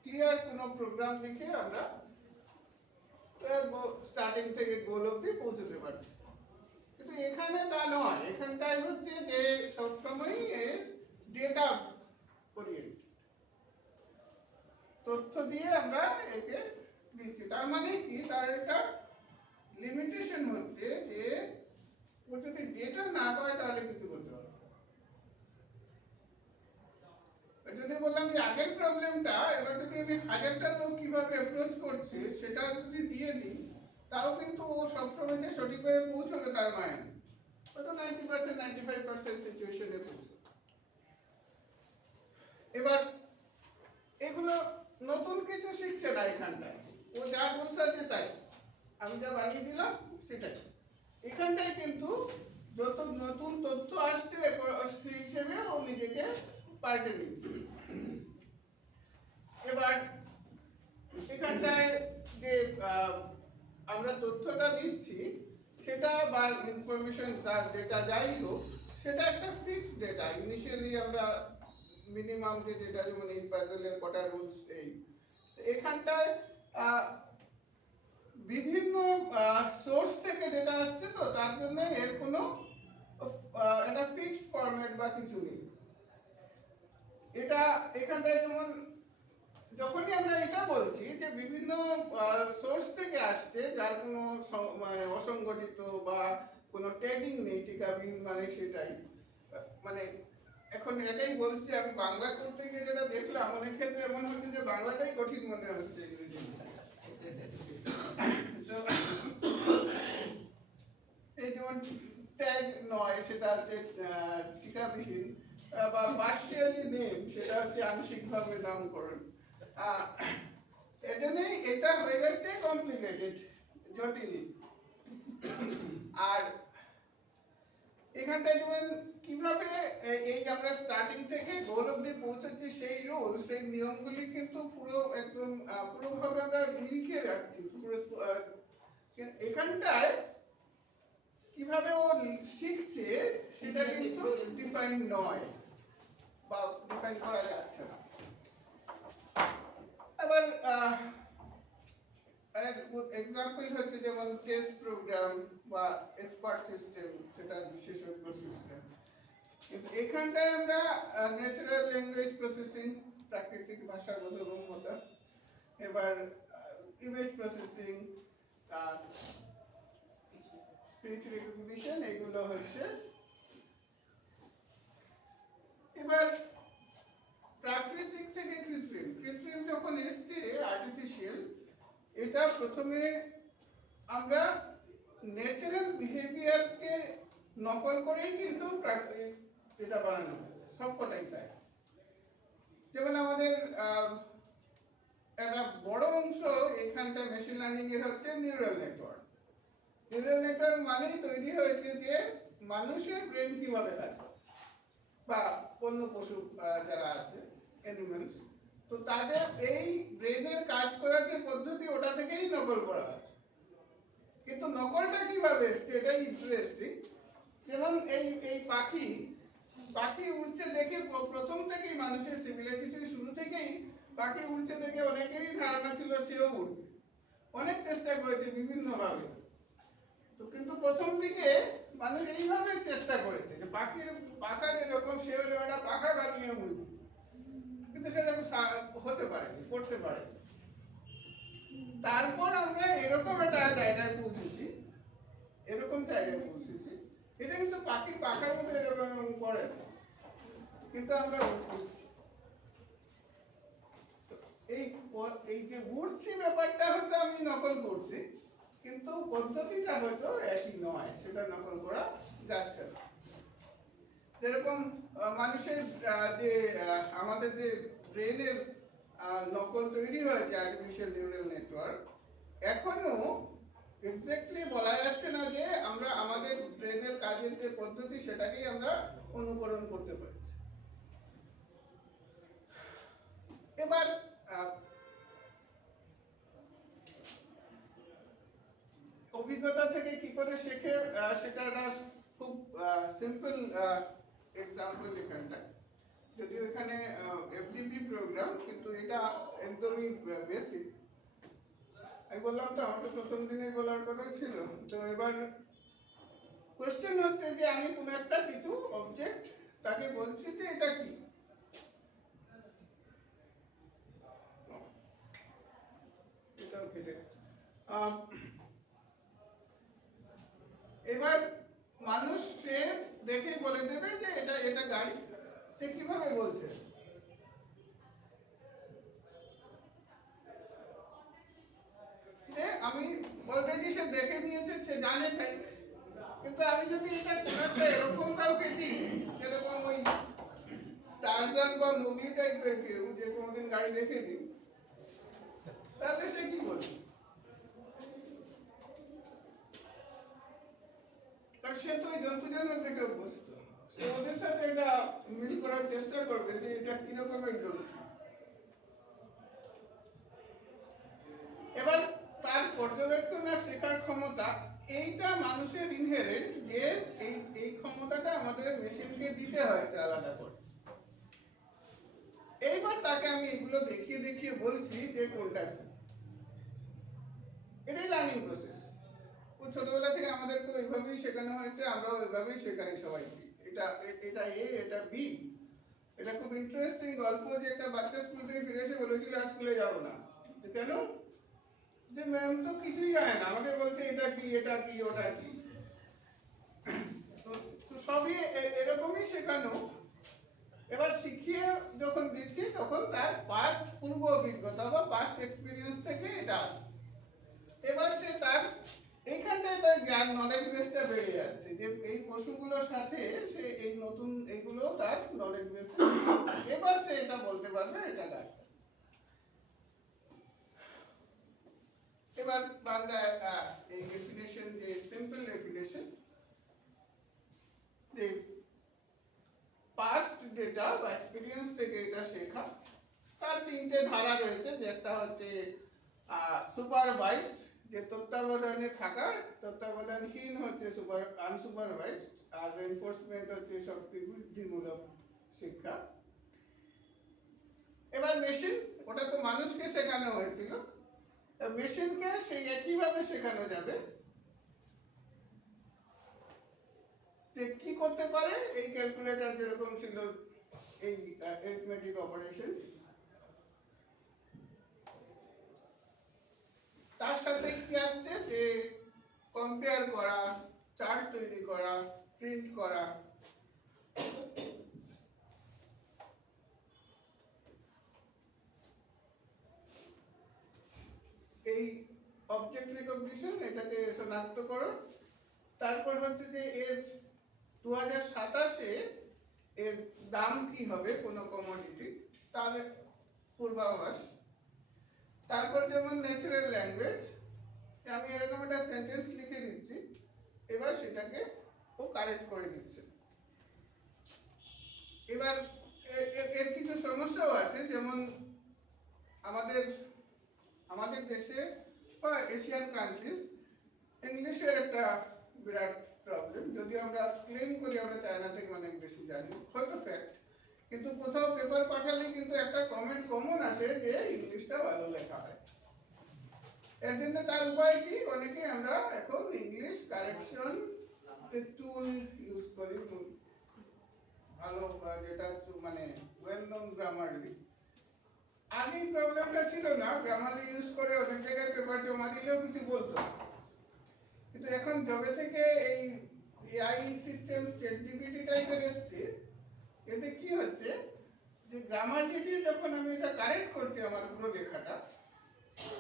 ক্লিয়ার কোনো প্রোগ্রাম লিখে আমরা স্টার্টিং থেকে গোল অবধি পৌঁছতে পারছি। কিন্তু এখানে তা নয়, এখানটায় হচ্ছে যে সবসময়ই এর ডেটা ওরিয়েন্টেড, তথ্য দিয়ে আমরা একে দিচ্ছি। তার মানে কি, তার একটা লিমিটেশন হচ্ছে যে ও যদি ডেটা না পায় তাহলে কিছু করতে পারবে না। যদি বললাম যে আগের প্রবলেমটা এবার যদি আমি হাজারটা লোক কিভাবে অ্যাপ্রোচ করছে সেটা যদি দিয়ে দিই, তাও কিন্তু ও সবসময় যে সঠিকভাবে পৌঁছবে তার মানে না, হয়তো 90% 95% সিচুয়েশনে পৌঁছবে। এবার এগুলো নতুন কিছু শিখছে না এখানটায়, ও যা বলছে আছে তাই, আমি যা বানিয়ে দিলাম সেটাই। এখানটায় কিন্তু যত নতুন তথ্য আসছে সেই হিসেবে ও নিজেকে পাল্টে দিচ্ছে। এবার এখানটায় যে আমরা তথ্যটা দিচ্ছি সেটা বা ইনফরমেশন তার ডেটা যাই হোক, সেটা একটা ফিক্সড ডেটা। ইনিশিয়ালি আমরা মিনিমাম যে ডেটা, যেমন এই পাজলের কটা রুলস, এই এখানটায় বিভিন্ন সোর্স থেকে ডেটা আসছে, তো তার জন্য এর কোনো একটা ফিক্সড ফরম্যাট বা কিছু নেই। এটা এখানটায় যেমন যখনই আমরা এটা বলছি যে বিভিন্ন সোর্স থেকে আসছে যার কোনো মানে অসংগঠিত বা কোনো ট্যাগিং নেই, টিকাবিহীন, মানে সেটাই মানে এখন এটাই বলছি। আমি বাংলা করতে গিয়ে যেটা দেখলাম অনেক ক্ষেত্রে এমন হচ্ছে যে বাংলাটাই কঠিন মনে হচ্ছে ইংরেজি। তো এই যেমন ট্যাগ নয় সেটা হচ্ছে টিকাবিহীন, বা পার্শিয়ালি নেম সেটা হচ্ছে আংশিকভাবে নামকরণ। এর জন্যই এটা হয়ে যাচ্ছে কমপ্লিকেটেড, জটিল। আর এখানটায় যেমন কিভাবে এই আমরা স্টার্টিং থেকে গোল অবধি পৌঁছাচ্ছি সেই রুল সেই নিয়মগুলি কিন্তু পুরো একদম পুরোভাবে আমরা লিখে রাখছি পুরো। এখানটায় কিভাবে ও শিখছে সেটা কিন্তু ডিফাইন নয় বা ডিফাইন করা যাচ্ছে না। আবার এক্সাম্পল হচ্ছে যেমন চেস প্রোগ্রাম বা এক্সপার্ট সিস্টেম, সেটা বিশেষজ্ঞ সিস্টেম। কিন্তু এখানটায় আমরা ন্যাচারাল ল্যাঙ্গুয়েজ প্রসেসিং, প্রাকৃতিক ভাষা বোধগম্যতা, এবার ইমেজ প্রসেসিং, স্পিচ রিকগনিশন, এগুলো হচ্ছে। এবার প্রাকৃতিক থেকে কৃত্রিম, কৃত্রিম যখন এসছে আর্টিফিশিয়াল, এটা প্রথমে আমরা ন্যাচারাল বিহেভিয়ারকে নকল করেই কিন্তু এটা বানানো হয়েছে, সবকটাই তাই। যেমন আমাদের একটা বড় অংশ এখানটা মেশিন লার্নিং এর হচ্ছে নিউরাল নেটওয়ার্ক। নিউরাল নেটওয়ার্ক মানেই তৈরি হয়েছে যে মানুষের ব্রেন কিভাবে কাজ করে বা অন্য পশু যারা আছে অ্যানিমেলস, তো তাদের এই ব্রেনের কাজ করার যে পদ্ধতি ওটা থেকেই নকল করা হয়। কিন্তু নকলটা কিভাবে এসছে এটাই ইন্টারেস্টিং। যেমন এই এই পাখি পাখি উড়ছে দেখে প্রথম থেকেই মানুষের সিভিলাইজেশন শুরু থেকেই পাখি উড়ছে দেখে অনেকেরই ধারণা ছিল সেও উড়বে, অনেক চেষ্টা করেছে বিভিন্নভাবে। তো কিন্তু প্রথম দিকে মানুষ এইভাবে চেষ্টা করেছে যে পাখির পাখা যেরকম সেও একটা পাখা বানিয়ে উড়বে, কিন্তু সেটা হতে পারেনি, করতে পারেনি। তারপর আমরা এরকম একটা জায়গায় পৌঁছেছি, এরকম জায়গায় পৌঁছেছি, এটা কিন্তু পাখির পাখার মতো এরকম করে না, কিন্তু আমরা এই এই যে উড়ছি ব্যাপারটা হয়তো আমি নকল করছি, কিন্তু পদ্ধতিটা হয়তো একই নয়, সেটা নকল করা যাচ্ছে না। যেরকম মানুষের যে আমাদের যে ব্রেনের নকল তৈরি হয়েছে আর্টিফিশিয়াল নিউরাল নেটওয়ার্ক, এখনো এক্স্যাক্টলি বলা যাচ্ছে না যে আমরা আমাদের ব্রেনের কাজের যে পদ্ধতি সেটাকেই আমরা অনুকরণ করতে পারছি। এবার অভিজ্ঞতা থেকে কি করে শেখে সেটা খুব সিম্পল এক্সাম্পল এখানটা, যদিও এখানে এফডিপি প্রোগ্রাম, কিন্তু এটা একদমই বেসিক। আমি বললাম তো আমার তো প্রথম দিনেই বলার কথা ছিল। তো এবার কোশ্চেন হচ্ছে যে আমি কোনো একটা কিছু অবজেক্ট তাকে বলছি যে এটা কি, এটাও কেটে এবার মানুষ সে দেখে বলে দেবে যে এটা এটা গাড়ি। সে কিভাবে বলছে? যে আমি অলরেডি সে দেখে নিয়েছে, সে জানে তাই। কিন্তু আমি যদি এটা একটা এরকম কাউকে দিই, যেরকম ওই টারজান বা মুগলি টাইপের কেউ যে কোনোদিন গাড়ি দেখে দিই, তাহলে সে কি বলবে? কারণ সে তো ওই জন্তু জানোয়ার থেকে অভ্যস্ত, সে ওদের সাথে এটা মিল করার চেষ্টা করবে যে এটা কি রকমের জন্তু। এবার তার পর্যবেক্ষণ আর শেখার ক্ষমতা, এইটা মানুষের ইনহেরেন্ট, যে এই এই ক্ষমতাটা আমাদের মেশিনকে দিতে হয়েছে আলাদা করে। এইবার তাকে আমি এগুলো দেখিয়ে দেখিয়ে বলছি যে কোনটা কি। এটাই লার্নিং প্রসেস। ও ছোটবেলা থেকে আমাদেরকে ওইভাবেই শেখানো হয়েছে, আমরা ওইভাবেই শেখাই সবাইকে। এটা এটা এ, এটা বি। এটা খুব ইন্টারেস্টিং গল্প যে একটা বাচ্চা স্কুল থেকে ফিরে এসে বলেছিল আর স্কুলে যাবো না। কেন? যে ম্যাম তো কিছুই জানে না, আমাকে বলছে এটা কি, এটা কি, ওটা কি। তো সবই এরকমই শেখানো। এবার শিখিয়ে যখন দিচ্ছি তখন তার পাস্ট পূর্ব অভিজ্ঞতা বা পাস্ট এক্সপিরিয়েন্স থেকে এটা আসে। এবার সে তার এইখানটায় তার জ্ঞান, নলেজ বেসটা বেড়ে যাচ্ছে, যে এই পশুগুলোর সাথে সে এই নতুন এইগুলো তার নলেজ বেস। এবার সে এটা বলতে পারবে এটা গাছ। এবার বাংলায় এই ডেফিনেশন, যে সিম্পল ডেফিনেশন, যে পাস্ট ডেটা বা এক্সপিরিয়েন্স থেকে এটা শেখা, তার তিনটে ধারা রয়েছে। যে একটা হচ্ছে সুপারভাইজড, যে তত্ত্বাবধানে থাকা, তত্ত্বাবধানহীন হচ্ছে আনসুপারভাইজড, আর রেনফোর্সমেন্ট হচ্ছে শক্তি বৃদ্ধিমূলক শিক্ষা। এবার মেশিন, ওটা তো মানুষকে শেখানো হয়েছিল, মেশিনকে সেই একইভাবে শেখানো যাবে যে কি করতে পারে। এই ক্যালকুলেটর যেরকম ছিল, এই অ্যারিথমেটিক অপারেশনস, তার সাথে কি আসছে যে কম্পেয়ার করা, চার্ট তৈরি করা, প্রিন্ট করা। এই অবজেক্ট রিকগনিশন, এটাকে শনাক্ত করো। তারপর হচ্ছে যে এর 2027-এ এর দাম কি হবে কোনো কমোডিটি, তার পূর্বাভাস। তারপর যেমন ন্যাচারাল ল্যাঙ্গুয়েজ, আমি এরকম একটা সেন্টেন্স লিখে দিচ্ছি, এবার সেটাকে ও কারেক্ট করে দিচ্ছে। এবার এর কিছু সমস্যাও আছে, যেমন আমাদের আমাদের দেশে বা এশিয়ান কান্ট্রিজ ইংলিশের একটা বিরাট প্রবলেম। যদিও আমরা ক্লেম করি আমরা চায়না থেকে অনেক বেশি জানি, হয়তো ফ্যাক্ট, কিন্তু কোথাও পেপার পাঠালে কিন্তু একটা কমেন্ট কমন আসে যে ইংলিশটা ভালো লেখা হয়। এর জন্য তার উপায় কি, অনেকে আমরা এখন ইংলিশ কারেকশন টুল ইউজ করি, ভালো যেটা মানে ওয়েল নোন গ্রামারলি। আগে এই প্রবলেমটা ছিল না, গ্রামারলি ইউজ করে অনেক জায়গায় পেপার জমা দিলেও কিছু বলতো না। কিন্তু এখন যবে থেকে এই এআই সিস্টেম চ্যাটজিপিটি টাইপের এসছে, এতে কি হচ্ছে যে গ্রামারলি দিয়ে যখন আমি এটা কারেক্ট করছি আমার পুরো লেখাটা,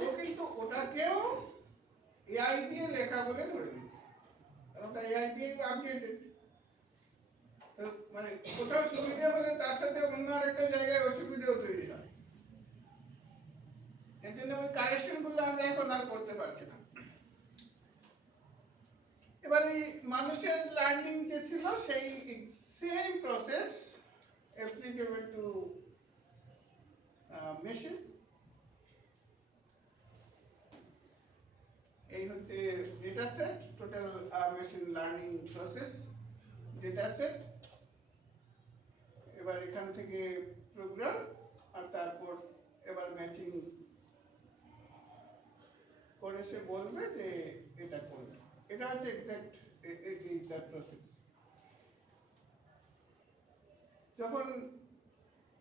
ও কিন্তু ওটাকেও এআই দিয়ে লেখা বলে ধরে নিচ্ছে, কারণ ওটা এআই দিয়ে আপডেটেড। তো মানে কোথাও সুবিধা হলে তার সাথে অন্য আরেকটা জায়গায় অসুবিধাও তৈরি হয়। এর জন্য ওই কারেকশন গুলো আমরা এখন আর করতে পারছি না। এবার এই মানুষের লার্নিং যে ছিল সেই same process applicable to machine. এই হচ্ছে data set, total machine learning process data set. এবার এখান থেকে প্রোগ্রাম, আর তারপর এবার ম্যাচিং করে সে বলবে যে এটা করবে। এটা হচ্ছে এক্সাক্ট এইটার প্রসেস। যখন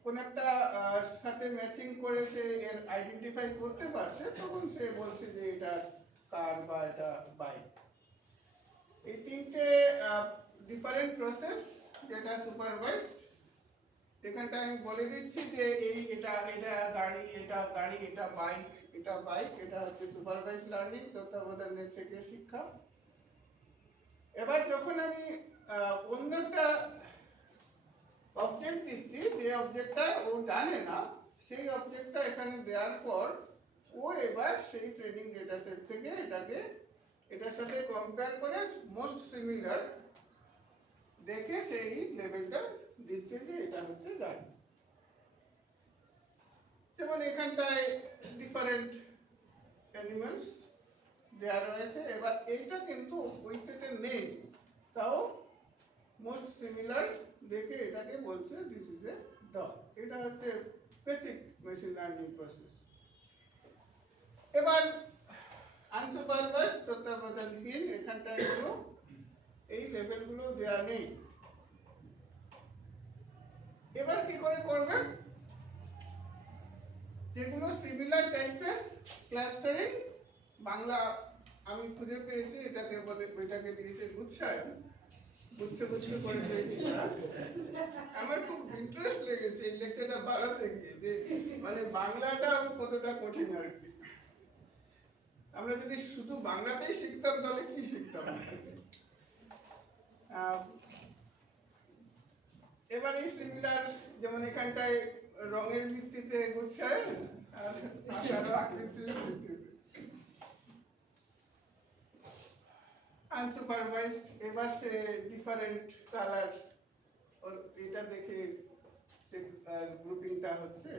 কোন একটা সাথে ম্যাচিং করে সে এর আইডেন্টিফাই করতে পারছে, তখন সে বলছে যে এটা কার বা এটা বাইক। এই তিনটে ডিফারেন্ট প্রসেস যেটা সুপারভাইজড। এখানটা আমি বলে দিচ্ছি যে এটা গাড়ি, এটা বাইক, এটা হচ্ছে সুপারভাইজ লার্নিং, তত্ত্বাবধানের থেকে শিক্ষা। এবার যখন আমি অন্য একটা অবজেক্ট দিচ্ছি, যে অবজেক্টটা ও জানে না, সেই অবজেক্টটা এখানে দেওয়ার পর ও এবার সেই ট্রেনিং ডেটা সেট থেকে এটার সাথে কম্পেয়ার করে মোস্ট সিমিলার দেখে সেই লেভেলটা দিচ্ছে যে এটা হচ্ছে গাড়ি। যেমন এখানটায় ডিফারেন্ট অ্যানিমালস দেওয়া রয়েছে। এবার এইটা কিন্তু ওই সেটে নেই, তাও মোস্ট সিমিলার দেখে এটাকে বলছে দিস ইজ এ ডগ। এটা হচ্ছে বেসিক মেশিন লার্নিং প্রসেস। এবার আনসুপারভাইজ তত্ত্বাবধানহীন, এখানটায় কোনো এই লেভেলগুলো দেওয়া নেই। এবার কি করে করবে, যেগুলো সিমিলার টাইপের ক্লাস্টারিং, বাংলা আমি খুঁজে পেয়েছি, এটাকে বলে, ওইটাকে দিয়েছে গুচ্ছায়ন, গুচ্ছ করে পেয়েছি। আমার খুব ইন্টারেস্ট লেগেছে এই লেকচারটা বাড়াতে গিয়ে, যে মানে বাংলাটা কতটা কঠিন আর কি। আমরা যদি শুধু বাংলাতেই শিখতাম তাহলে কি শিখতাম। এবার এই সিমিলার, যেমন এখানটায় রঙের ভিত্তিতে গুচ্ছায়ন আর আকার আকৃতির ভিত্তিতে আনসুপারভাইজড। এবার সে ডিফারেন্ট কালার, এটা দেখে গ্রুপিংটা হচ্ছে।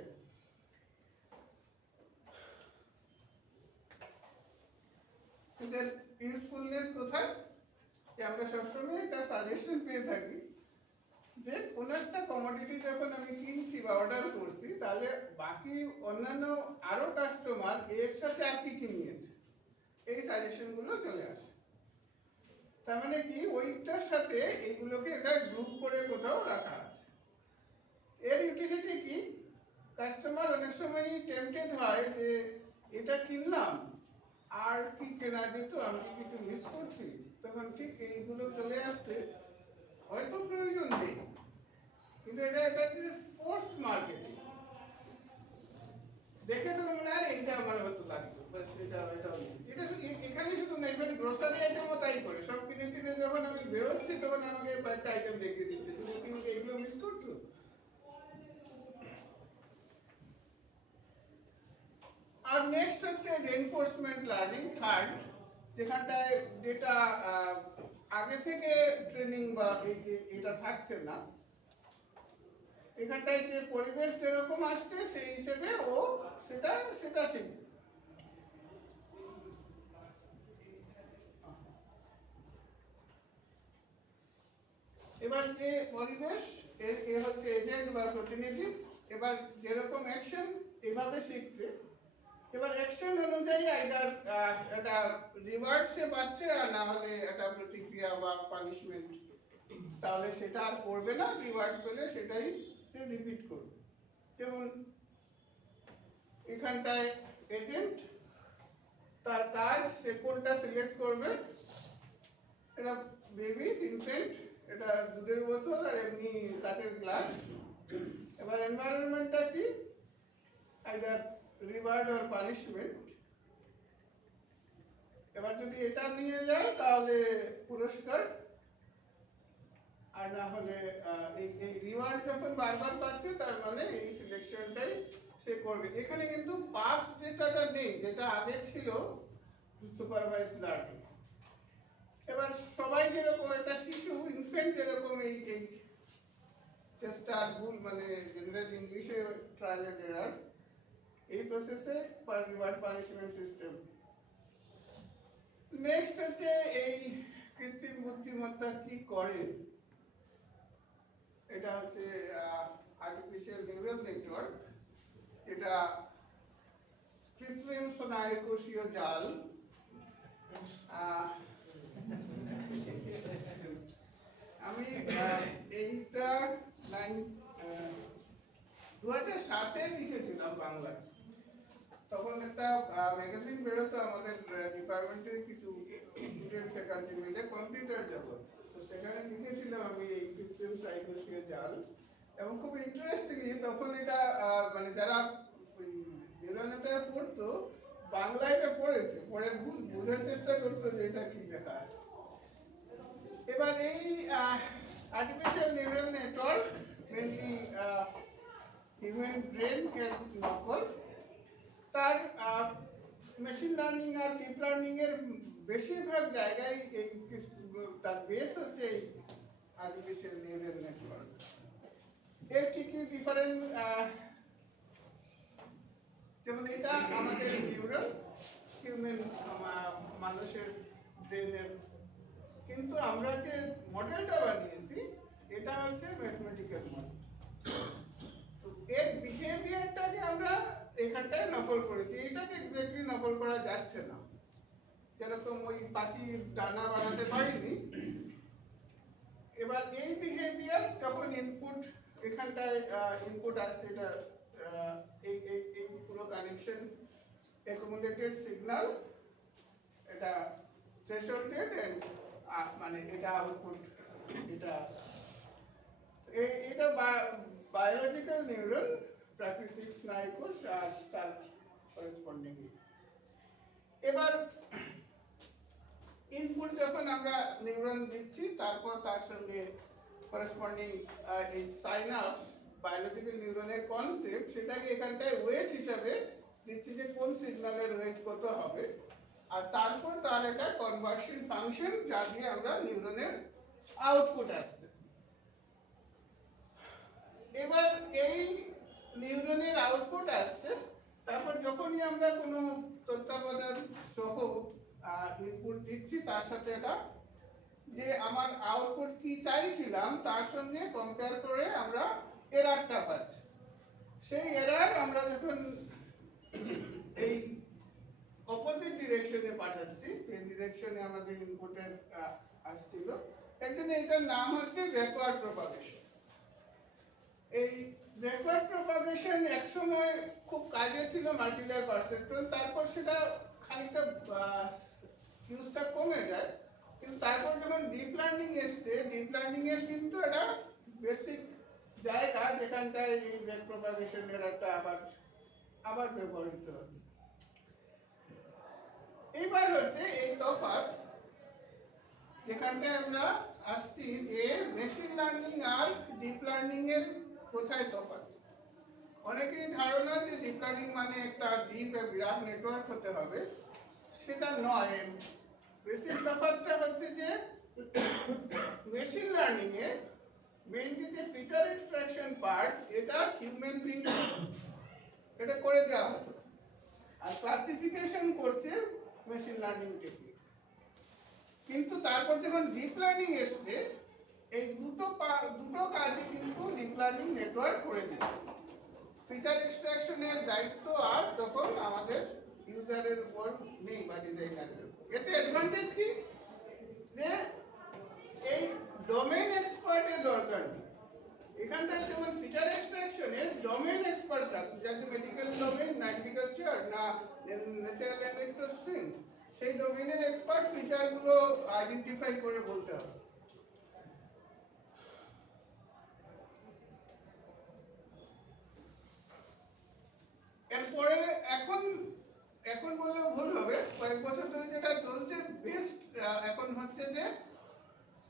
এটার ইউজফুলনেস কোথায়, যে আমরা সবসময় একটা সাজেশন পেয়ে থাকি যে কোনো একটা কমোডিটি যখন আমি কিনছি বা অর্ডার করছি, তাহলে বাকি অন্যান্য আরো কাস্টমার এর সাথে আর কি নিয়েছে, এই সাজেশনগুলো চলে আসে। তার মানে কি, ওইটার সাথে এইগুলোকে একটা গ্রুপ করে কোথাও রাখা আছে। এর ইউটিলিটি কি, কাস্টমার অনেক সময় টেম্পটেড হয় যে এটা কিনলাম আর কি কেনা যেত, আমি কি কিছু মিস করছি, তখন ঠিক এইগুলো চলে আসতে হয়তো প্রয়োজন নেই, কিন্তু এটা হচ্ছে ফোর্সড মার্কেটিং। দেখে তো মনে হয় এইটা আমার হয়তো লাগতো, বাস এটা এখানে শুধু না, ইভেন গ্রোসারি আইটেমও তাই করে। সব কিনে যখন আমি বেরোচ্ছি তখন আমাকে কয়েকটা আইটেম দেখিয়ে দিচ্ছে, তুমি এইগুলো মিস করছো। আর নেক্সট হচ্ছে রেইনফোর্সমেন্ট লার্নিং, থার্ড, যেখানটায় ডেটা আগে থেকে ট্রেনিং বা এটা থাকছে না, এখানটায় যে পরিবেশ যেরকম আসছে সেই হিসেবে ও সেটা সেটা শিখবে। এবার যে পরিবেশ এ হচ্ছে এজেন্ট বা প্রতিনিধি, এবার যেরকম অ্যাকশন এভাবে শিখছে, এবার অ্যাকশন অনুযায়ী আইদার এটা রিওয়ার্ড সে পাচ্ছে আর না হলে এটা প্রতিক্রিয়া বা পানিশমেন্ট, তাহলে সেটা আর করবে না, রিওয়ার্ড পেলে সেটাই সে রিপিট করবে। যেমন এখানটায় এজেন্ট তার কাজ সে কোনটা সিলেক্ট করবে, এটা বেবি ইনফেন্ট, এটা দুধের বোতল আর এমনি কাঁচের গ্লাস। এবার এনভায়রনমেন্টটা কি, আইদার রিওয়ার্ড অর পানিশমেন্ট। এবার যদি এটা নিয়ে যায় তাহলে পুরস্কার, আর না হলে এই রিওয়ার্ড যখন বারবার পাচ্ছে তার মানে এই সিলেকশনটাই সে করবে। এখানে কিন্তু পাস্ট ডেটাটা নেই, যেটা আগে ছিল সুপারভাইজ লার্নিং। এবার সবাই যেরকম একটা শিশু ইনফেন্ট যেরকম এই চেষ্টা ভুল মানে জেনারেল ইংলিশে ট্রায়াল এন্ড এরার, এই প্রসেসে রিওয়ার্ড পানিশমেন্ট সিস্টেম। নেক্সট হচ্ছে এই কৃত্রিম বুদ্ধিমত্তা কি করে, এটা হচ্ছে আর্টিফিশিয়াল নিউরাল নেটওয়ার্ক, এটা কৃত্রিম স্নায়ুকোষীয় জাল। আমি এইটা 2007-এ লিখেছিলাম বাংলায়। তখন একটা ম্যাগাজিন বেরোতো আমাদের ডিপার্টমেন্টের কিছু স্টুডেন্ট ফ্যাকাল্টি মিলে, কম্পিউটার জগৎ। তো সেখানে লিখেছিলাম আমি এই কৃত্রিম স্নায়ুকোষীয় জাল, এবং খুব ইন্টারেস্টিংলি তখন এটা মানে যারা নিউরাল নেটওয়ার্ক পড়তো বাংলায় এটা পড়েছে, পড়ে বোঝার চেষ্টা করতো যে এটা কি লেখা আছে। এবার এই artificial neural network mainly human brain এর নকল। তার মেশিন লার্নিং আর ডিপ লার্নিং এর বেশিরভাগ জায়গায় এই তার বেস হচ্ছে এই আর্টিফিশিয়াল নিউরাল নেটওয়ার্ক। এর কি কি ডিফারেন্ট, যেমন এটা আমাদের নিউরাল হিউম্যান মানুষের ব্রেনের, কিন্তু আমরা যে মডেলটা বানিয়েছি এটা হচ্ছে ম্যাথমেটিক্যাল মডেল। তো এর বিহেভিয়ারটাকে আমরা এখানটায় নকল করেছি, এটাকে এক্স্যাক্টলি নকল করা যাচ্ছে না। যেরকম ওই পাখির ডানা বানাতে পারিনি, এবার এই বিহেভিয়ার যখন ইনপুট এখানটায় ইনপুট আসছে, এটা এই পুরো কানেকশন অ্যাকোমোডেটেড সিগন্যাল, এটা থ্রেশহোল্ডেড এন্ড মানে এটা আউটপুট, এটা এটা বায়োলজিক্যাল নিউরন, প্রাকৃতিক স্নায়ুকোষ আর তার করেসপন্ডিং। এবার ইনপুট যখন আমরা নিউরন দিচ্ছি, তারপর তার সঙ্গে করেসপন্ডিং এই সাইনাপস বায়োলজিক্যাল নিউরনের কনসেপ্ট, সেটাকে এখানটায় ওয়েট হিসাবে দিচ্ছি যে কোন সিগন্যালের ওয়েট কত হবে, আর তারপর তার একটা কনভার্সন ফাংশন যা দিয়ে আমরা নিউরনের আউটপুট আসছে। এবার এই নিউরনের আউটপুট আসছে, তারপর যখনই আমরা কোনো তত্ত্বাবধান সহ ইনপুট দিচ্ছি, তার সাথে এটা যে আমার আউটপুট কি চাইছিলাম তার সঙ্গে কম্পেয়ার করে আমরা এরারটা পাচ্ছি। সেই এরার আমরা যখন এই অপোজিট ডিরেকশনে পাঠাচ্ছি, যে ডিরেকশনে আমাদের ইনপুটের আসছিল, এর জন্য এটার নাম হচ্ছে ব্যাকওয়ার্ড প্রপাগেশন। এই ব্যাকওয়ার্ড প্রপাগেশন একসময় খুব কাজে ছিল মাল্টিলেয়ার পারসেপট্রন, তারপর সেটা খানিকটা ইউজটা কমে যায়। কিন্তু তারপর যখন ডিপ লার্নিং এসছে, ডিপ লার্নিং এর কিন্তু একটা বেসিক জায়গা যেখানটায় এই ব্যাক প্রপাগেশনের একটা আবার ব্যবহৃত হচ্ছে। এইবার হচ্ছে এই তফাৎ, যেখানটায় আমরা আসছি যে মেশিন লার্নিং আর ডিপ লার্নিং এর কোথায় তফাৎ। অনেকেরই ধারণা যে ডিপ লার্নিং মানে একটা ডিপ বিরাট নেটওয়ার্ক হতে হবে, সেটা নয়। বেসিক তফাৎটা হচ্ছে যে মেশিন লার্নিং এ মেইনলি যে ফিচার এক্সট্রাকশন পার্ট এটা হিউম্যান বিং এটা করে দেওয়া হতো, আর ক্লাসিফিকেশন করছে মেশিন লার্নিং টেকনিক। কিন্তু তারপর যখন ডিপ লার্নিং এসছে, এই দুটো কাজই কিন্তু ডিপ লার্নিং নেটওয়ার্ক করে দিচ্ছে। ফিচার এক্সট্রাকশনের দায়িত্ব আর তখন আমাদের ইউজারের উপর নেই বা ডিজাইনারের উপর। এতে অ্যাডভান্টেজ কি, যে এই ডোমেইন এক্সপার্টের দরকার নেই। এখানটায় যেমন ফিচার এক্সট্রাকশনে ডোমেইন এক্সপার্ট লাগবে, যাতে মেডিকেল ডোমেইন না এগ্রিকালচার না ন্যাচারাল ল্যাঙ্গুয়েজ প্রসেসিং, সেই ডোমেইনের এক্সপার্ট ফিচারগুলো আইডেন্টিফাই করে বলতে হবে। এরপরে এখন বললেও ভুল হবে, কয়েক বছর ধরে যেটা চলছে বেস্ট এখন হচ্ছে যে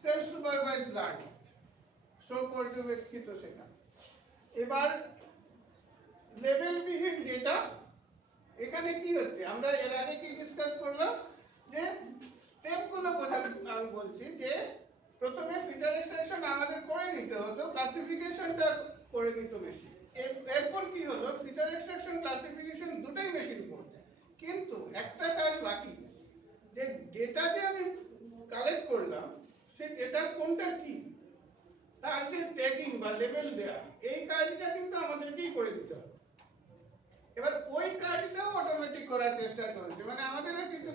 সেলফ সুপারভাইজ লার্নিং, স্বপর্যবেক্ষিত শেখা। এবার লেভেলবিহীন ডেটা, এখানে কি হচ্ছে, আমরা এর আগে কি ডিসকাস করলাম, যে স্টেপগুলো বোঝাতে আমি বলছি যে প্রথমে ফিচার এক্সট্রাকশন আমাদের করে নিতে হতো, ক্লাসিফিকেশনটা করে নিত মেশিন। এরপর কি হলো, ফিচার এক্সট্রাকশন ক্লাসিফিকেশন দুটোই মেশিন করছে, কিন্তু একটা কাজ বাকি, যে ডেটা যে আমি কালেক্ট করলাম সেই ডেটা কোনটা কি, তার যে ট্যাগিং বা লেভেল দেয়া, এই কাজটা কিন্তু আমাদেরকেই করে দিতে হবে। এবার ওই কাজটাও অটোমেটিক করার চেষ্টা চলছে, মানে আমাদেরও কিছু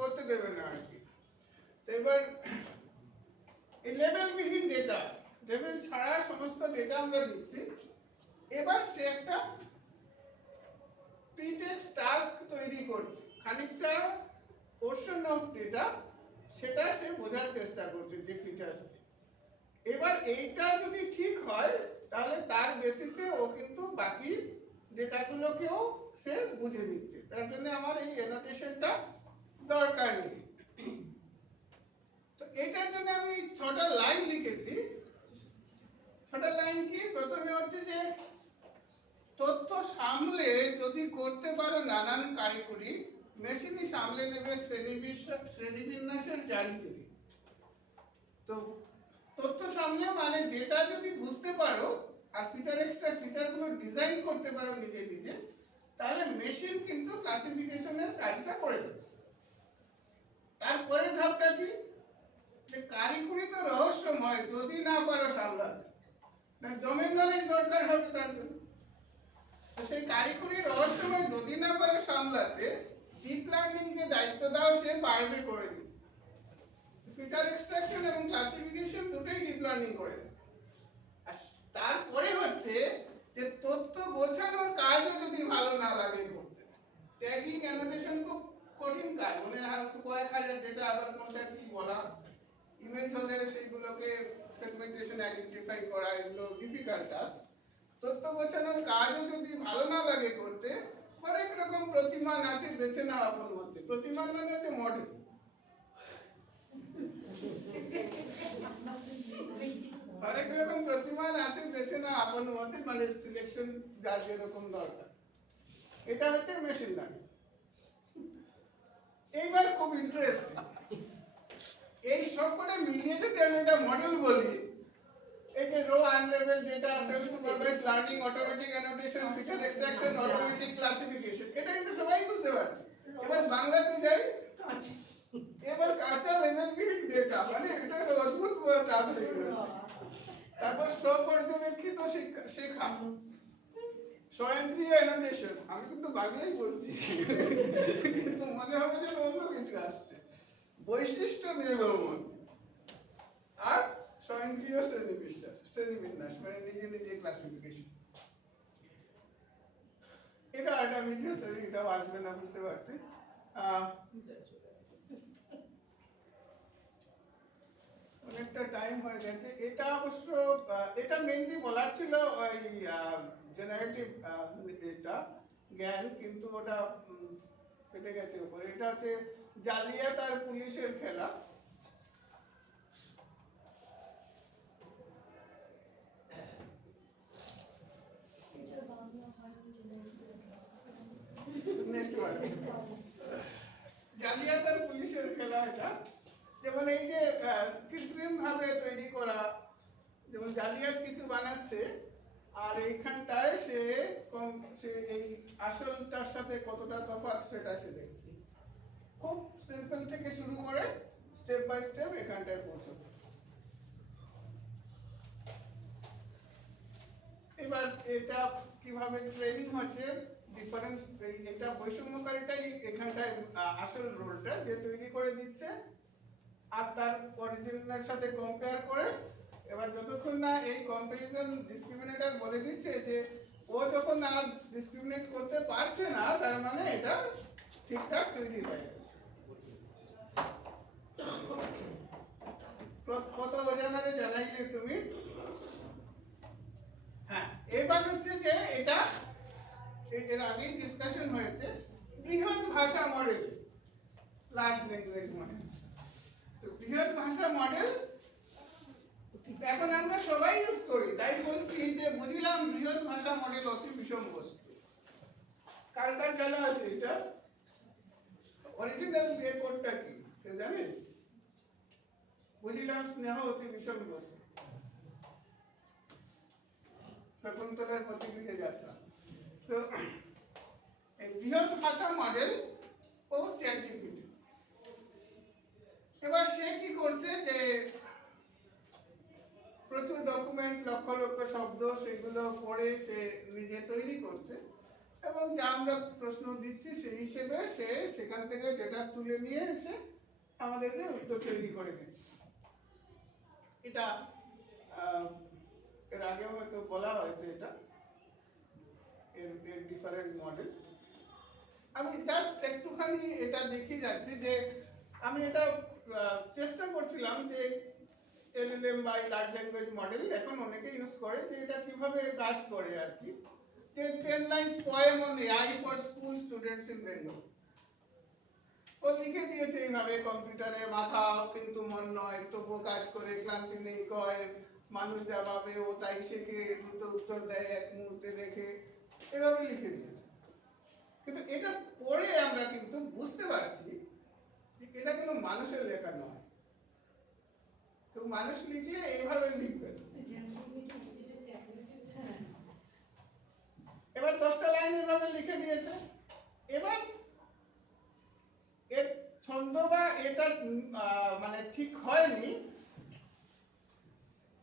করতে দেবে না আর কি। তো এবার এই লেভেলবিহীন ডেটা, লেভেল ছাড়া সমস্ত ডেটা আমরা দিচ্ছি। এবার সে একটা প্রিটেক্সট টাস্ক তৈরি করছে, খানিকটা পোরশন অফ ডেটা, সেটা সে বোঝার চেষ্টা করছে যে ফিচার্স। এবার এইটা যদি ঠিক হয় তাহলে তার বেসিসে ও কিন্তু বাকি ডেটাগুলোকেও সে বুঝে নিচ্ছে। তার জন্য আমার এই অ্যানোটেশনটা দরকার নেই। তো এটার জন্য আমি 6টা লাইন লিখেছি। 6টা লাইন কি, প্রথমে হচ্ছে যে তথ্য সামলে যদি করতে পারো নানান কারিগরি, মেশিনই সামলে নেবে শ্রেণীবিন্যাসের জারিতরি। তো তথ্য সামলে মানে ডেটা যদি বুঝতে পারো আর ফিচারগুলো ডিজাইন করতে পারো নিজে নিজে, তাহলে মেশিন কিন্তু ক্লাসিফিকেশনের কাজটা করে দেবে। তারপরের ধাপটা কি, যে কারিগরি তো রহস্যময়, যদি না পারো সামলাতে, ডোমেইন নলেজ দরকার হবে তার জন্য। তো সেই কারিগরি রহস্যময় যদি না পারো সামলাতে, ডিপ লার্নিং কে দায়িত্ব দাও, সে পারবে করে দিতে। ফিচার এক্সট্রাকশন এবং ক্লাসিফিকেশন দুটোই ডিপ লার্নিং করে দেয়। আর তারপরে হচ্ছে যে তথ্য গোছানোর কাজও যদি ভালো না লাগে করতে, ট্যাগিং অ্যানোটেশন খুব কঠিন কাজ, মানে কয়েক হাজার ডেটা আবার কোনটা কি বলা, ইমেজ হলে সেগুলোকে সেগমেন্টেশন আইডেন্টিফাই করা, এগুলো ডিফিকাল্ট টাস্ক। তথ্য গোছানোর কাজও যদি ভালো না লাগে করতে, অনেক রকম প্রতিমান আছে বেছে নাও আপন মধ্যে। প্রতিমান মানে হচ্ছে মডেল। অনেক রকম প্রতিমান আছে বেছে নাও আপন মধ্যে, মানে সিলেকশন যার যেরকম দরকার। এটা হচ্ছে মেশিন লার্নিং। এইবার খুব ইন্টারেস্টিং, এই সবকটা মিলিয়ে যদি আমি একটা মডেল বলি, এই যে রো আনলেভেল data, self supervise learning, automatic annotation, feature extraction, automatic classification, এটা কিন্তু সবাই বুঝতে পারছে। এবার বাংলাতে যাই, এবার কাঁচা লেভেলবিহীন ডেটা, মানে এটা একটা অদ্ভুত বড় টার্ম হয়ে যাচ্ছে। তারপর স্বপর্যবেক্ষিত শেখা, স্বয়ংক্রিয় অ্যানোটেশন, আমি কিন্তু বাংলাই বলছি কিন্তু মনে হবে যেন অন্য কিছু আসছে, বৈশিষ্ট্য নির্গমন, আর স্বয়ংক্রিয় শ্রেণীবিন্যাস, মানে নিজে নিজে ক্লাসিফিকেশন। এটা একটা ভিডিও, সরি এটাও আসবে না বুঝতে পারছি। অনেকটা টাইম হয়ে গেছে। এটা অবশ্য এটা মেইনলি বলার ছিল ওই জেনারেটিভ এটা জ্ঞান, কিন্তু ওটা কেটে গেছে উপরে। এটা হচ্ছে জালিয়াত আর পুলিশের খেলা। নেক্সট ওয়ান, জালিয়াত আর পুলিশের খেলা এটা। যেমন এই যে কৃত্রিম ভাবে তৈরি করা, যেমন জালিয়াত কিছু বানাচ্ছে, আর এইখানটায় সে এই আসলটার সাথে কতটা তফাৎ সেটা সে দেখছে। খুব সিম্পল থেকে শুরু করে স্টেপ বাই স্টেপ এখানটায় পৌঁছবে। এবার এটা কিভাবে ট্রেনিং হচ্ছে, ডিফারেন্স এটা বৈষম্যকারীটাই এখানটায় আসল রোলটা, যে তৈরি করে দিচ্ছে আর তার অরিজিনালের সাথে কম্পেয়ার করে। এবার যতক্ষণ না এই কম্পারিজন ডিসক্রিমিনেটর বলে দিচ্ছে যে ও যখন আর ডিসক্রিমিনেট করতে পারছে না, তার মানে এটা ঠিকঠাক তৈরি হয়ে গেছে। কত অজানারে জানাইলে তুমি। হ্যাঁ, এবার হচ্ছে যে এটা এর আগেই ডিসকাশন হয়েছে, বৃহৎ ভাষা মডেল, লার্জ ল্যাঙ্গুয়েজ মডেল। তো বৃহৎ ভাষা মডেল এখন আমরা সবাই ইউজ করি, তাই বলছি যে বুঝলাম বৃহৎ ভাষা মডেল অতি বিষম বস্তু। কার কার জানা আছে এটা? অরিজিনাল যে কোডটা কি কেউ জানে? বুঝলাম স্নেহ অতি বিষম বস্তু, শকুন্তলার প্রতি লিখে যাত্রা। তো এই বৃহৎ ভাষা মডেল ও চ্যাটজিপিটি। এবার সে কি করছে যে প্রচুর ডকুমেন্ট, লক্ষ লক্ষ শব্দ, সেগুলো পড়ে সে নিজে তৈরি করছে, এবং যা আমরা প্রশ্ন দিচ্ছি সেই হিসেবে সে সেখান থেকে ডেটা তুলে নিয়ে এসে আমাদেরকে উত্তর তৈরি করে দিচ্ছে। এটা এর আগেও হয়তো বলা হয়েছে, এটা এর ডিফারেন্ট মডেল। আমি জাস্ট একটুখানি এটা দেখিয়ে যাচ্ছি যে আমি এটা চেষ্টা করছিলাম যে এলএলএম বা লার্জ ল্যাঙ্গুয়েজ মডেল এখন অনেকে ইউজ করে, যে এটা কিভাবে কাজ করে আর কি। যে 10 lines poem on AI for school students in Bengal, ও লিখে দিয়েছে এইভাবে, কম্পিউটারে মাথা কিন্তু মন নয়, তবুও কাজ করে, ক্লান্তি নেই কয়, মানুষ যা ভাবে ও তাই শেখে, দ্রুত উত্তর দেয় এক মুহূর্তে দেখে, এভাবে লিখে দিয়েছে। কিন্তু এটা পড়ে আমরা কিন্তু বুঝতে পারছি যে এটা কোনো মানুষের লেখা নয়। তো মানুষ লিখলে এইভাবে লিখবে। এবার 10টা লাইন এভাবে লিখে দিয়েছে। এবার এর ছন্দ বা এটা মানে ঠিক হয়নি,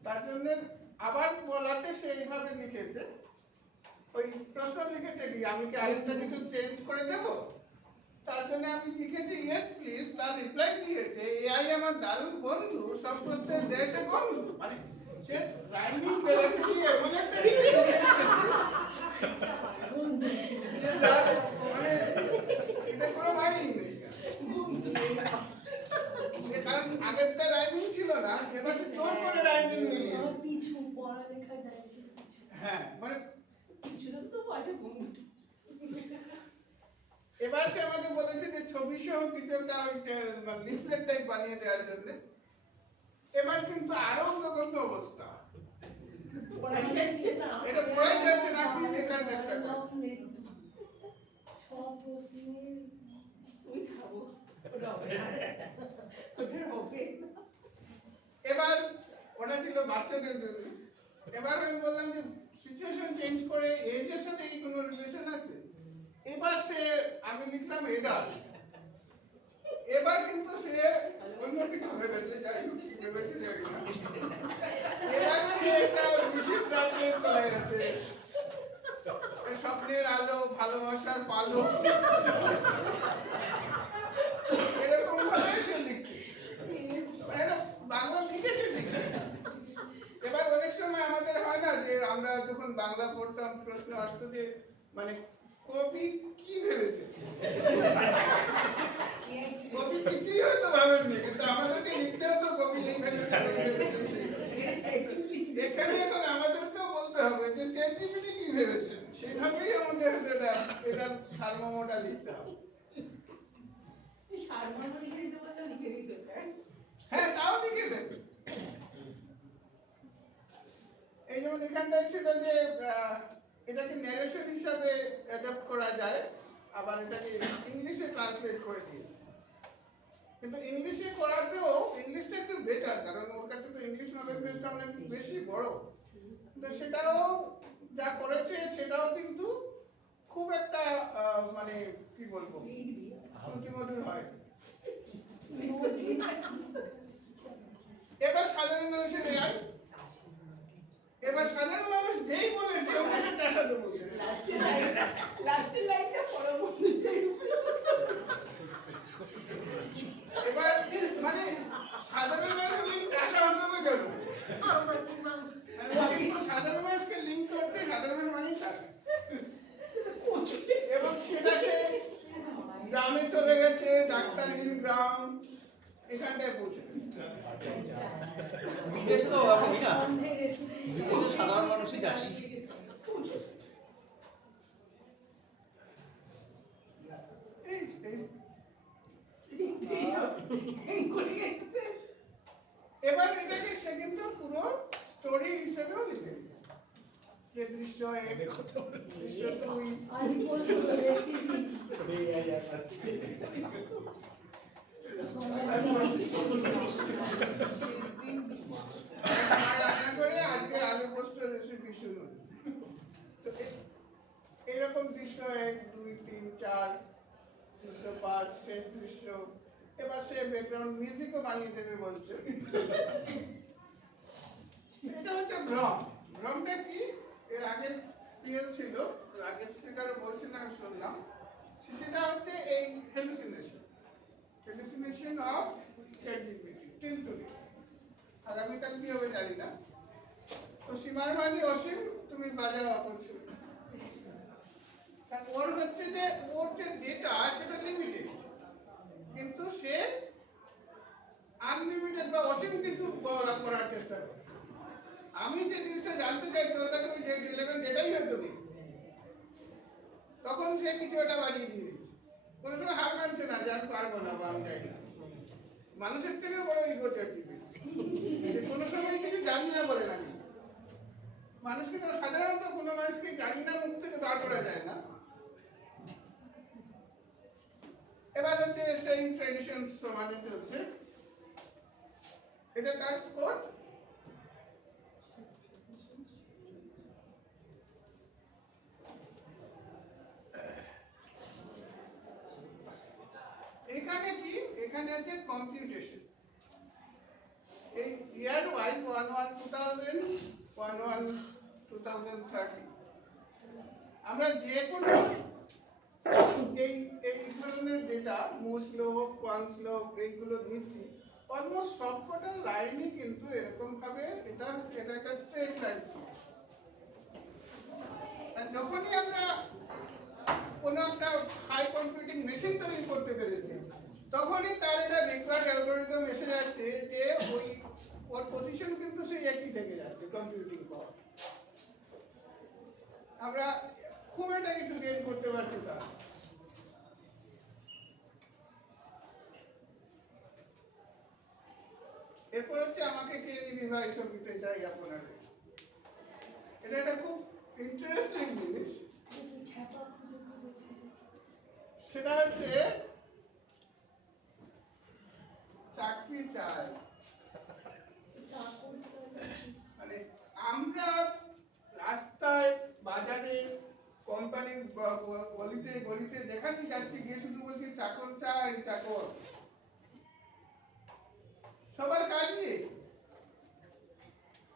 তার জন্য আবার বলাতে সে এইভাবে লিখেছে। ওই প্রশ্ন লিখেছে কি আমি কি আরেকটা কিছু চেঞ্জ করে দেব, তার জন্য আমি লিখেছি ইয়েস প্লিজ, তার রিপ্লাই দিয়েছে এআই আমার দারুণ বন্ধু, সব প্রশ্নের দেশে বন্ধু। মানে সে রাইমিং বেরাতে দিয়ে এমন একটা মানে এটা কোনো মানেই নেই, কারণ আগেরটা রাইমিং ছিল না, এবার সে জোর করে রাইমিং মিলিয়েছে। পিছু পড়ালেখা যায় সে পিছু। হ্যাঁ, মানে পিছুটা তো বসে বন্ধু। এবার সে আমাকে বলেছে যে ছবি সহ কিছু একটা লিফলেট টাইপ বানিয়ে দেওয়ার জন্য। এবার কিন্তু আরো জঘন্য অবস্থা, পড়াই যাচ্ছে না, এটা পড়াই যাচ্ছে না, কি লেখার চেষ্টা করছে। সব প্রশ্নের তুমি খাবো, ওটা হবে না, ওটা হবে না। এবার ওটা ছিল বাচ্চাদের জন্য। এবার আমি বললাম যে সিচুয়েশন চেঞ্জ করে এজের সাথে কি কোনো রিলেশন আছে? এবার সে আমি লিখলাম এডাল্ট, এবার কিন্তু সে অন্য কিছু ভেবেছে, যাই হোক কি ভেবেছে জানি না। এবার সে একটা নিষিদ্ধ রাত্রে চলে গেছে, স্বপ্নের আলো, ভালোবাসার পালো, এরকম ভাবে সে লিখছে। মানে এটা বাংলা লিখেছে ঠিক। এবার অনেক সময় আমাদের হয় না যে আমরা যখন বাংলা পড়তাম প্রশ্ন আসতো যে মানে কবি কি ভেবেছে, কবি কিছুই হয়তো ভাবেননি, কিন্তু আমাদেরকে লিখতে হতো কবি এই ভেবেছে। এখানে এখন আমাদেরকেও বলতে হবে যে চ্যাটজিপিটি কি ভেবেছে, সেভাবেই আমাদের এটা সারমর্মটা লিখতে হবে। সারমর্ম লিখে দিতে বললে লিখে দিতে পারে। হ্যাঁ, তাও লিখে দেবে। এই যেমন এখানটায় ছিল যে এটাকে ন্যারেশন হিসাবে অ্যাডাপ্ট করা যায়, আবার এটাকে ইংলিশে ট্রান্সলেট করে দিয়েছে। কিন্তু ইংলিশে করাতেও ইংলিশটা একটু বেটার, কারণ ওর কাছে তো ইংলিশ নলেজ বেসটা অনেক বেশি বড়। তো সেটাও যা করেছে সেটাও কিন্তু খুব একটা মানে কি বলবো শ্রুতিমধুর হয়। এবার সাধারণ মানুষের AI, এবার সাধারণ মানুষ যেই বলেছে ওকে সে চাষাতে বলছে। লাস্টের লাইনটা পড়ো মানুষের এবার মানে সাধারণ মানুষ হলেই চাষা হতে হবে কেন? ও কিন্তু সাধারণ মানুষকে লিঙ্ক করছে, সাধারণ মানুষ মানেই চাষা। এবং সেটা সে গ্রামে চলে গেছে, ডাক্তারহীন গ্রাম, এখানটায় পৌঁছে গেছে। বিদেশে তো এরকমই না, বিদেশে সাধারণ মানুষই চাষি। এবার এটাকে সে কিন্তু পুরো স্টোরি হিসেবেও লিখেছে, যে দৃশ্য এক, দৃশ্য দুই, রান্না করে আজকে আলু পোস্ত রেসিপি শুরু। তো এরকম দৃশ্য 1, 2, 3, 4, দৃশ্য 5, শেষ দৃশ্য। এবার সে ব্যাকগ্রাউন্ড মিউজিকও বানিয়ে দেবে বলছে। এটা হচ্ছে ভ্রম। ভ্রমটা কি? এর আগের প্রিয় ছিল, আগের স্পিকারও বলছেন, আমি শুনলাম, সেটা হচ্ছে এই hallucination of ChatGPT till today. আগামীকাল কি হবে জানি না। তো সীমার মাঝে অসীম, তুমি বাজাও আপন সুর। ওর হচ্ছে যে ওর যে ডেটা সেটা লিমিটেড, কিন্তু সে আনলিমিটেড বা অসীম কিছু করার চেষ্টা করছে। আমি যে জিনিসটা জানতে চাইছি ওর কাছে ওই রিলেভেন্ট ডেটাই হয়তো নেই, তখন সে কিছু একটা বাড়িয়ে দিয়ে দিচ্ছে। কোনো সময় হার মানছে না যে আমি পারবো না বা আমি চাই না। মানুষের থেকেও বড় ইগো চ্যাটজিপিটি, কোনো সময় কিছু জানি না বলে না। মানুষকে তো সাধারণত কোনো মানুষকে জানি না মুখ থেকে বার করা যায় না। এবার হচ্ছে সেই ট্রেডিশন সমাজে চলছে। এটা কাজ কোড, এখানে কি? এখানে আছে কম্পিউটেশন। এই ইয়ার ওয়াইজ 11-2000, 11-2030 আমরা যে কোনো এই এই ধরনের ডেটা মুসলো, কোয়ান্সলো এইগুলো নিচ্ছি, অলমোস্ট সবকটা লাইনই কিন্তু এরকম ভাবে এটা একটা স্ট্রেট লাইন। আর যখনই আমরা কোনো একটা হাই কম্পিউটিং মেশিন তৈরি করতে পেরেছি, তখনই তার একটা রিকোয়ার্ড অ্যালগরিদম এসে যাচ্ছে যে ওর পজিশন কিন্তু সেই একই থেকে যাচ্ছে কম্পিউটিং পাওয়ার। আমরা খুব একটা কিছু গেইন করতে পারছি তা। এরপর হচ্ছে আমাকে কে নির্বাহ দিতে চাই আপনাকে। এটা একটা খুব ইন্টারেস্টিং জিনিস। সেটা হচ্ছে চাকরি চাই। মানে আমরা রাস্তায়, বাজারে, কোম্পানির গলিতে গলিতে যেখানেই যাচ্ছি গিয়ে শুধু বলছি চাকর চাই, চাকর। সবার কাজই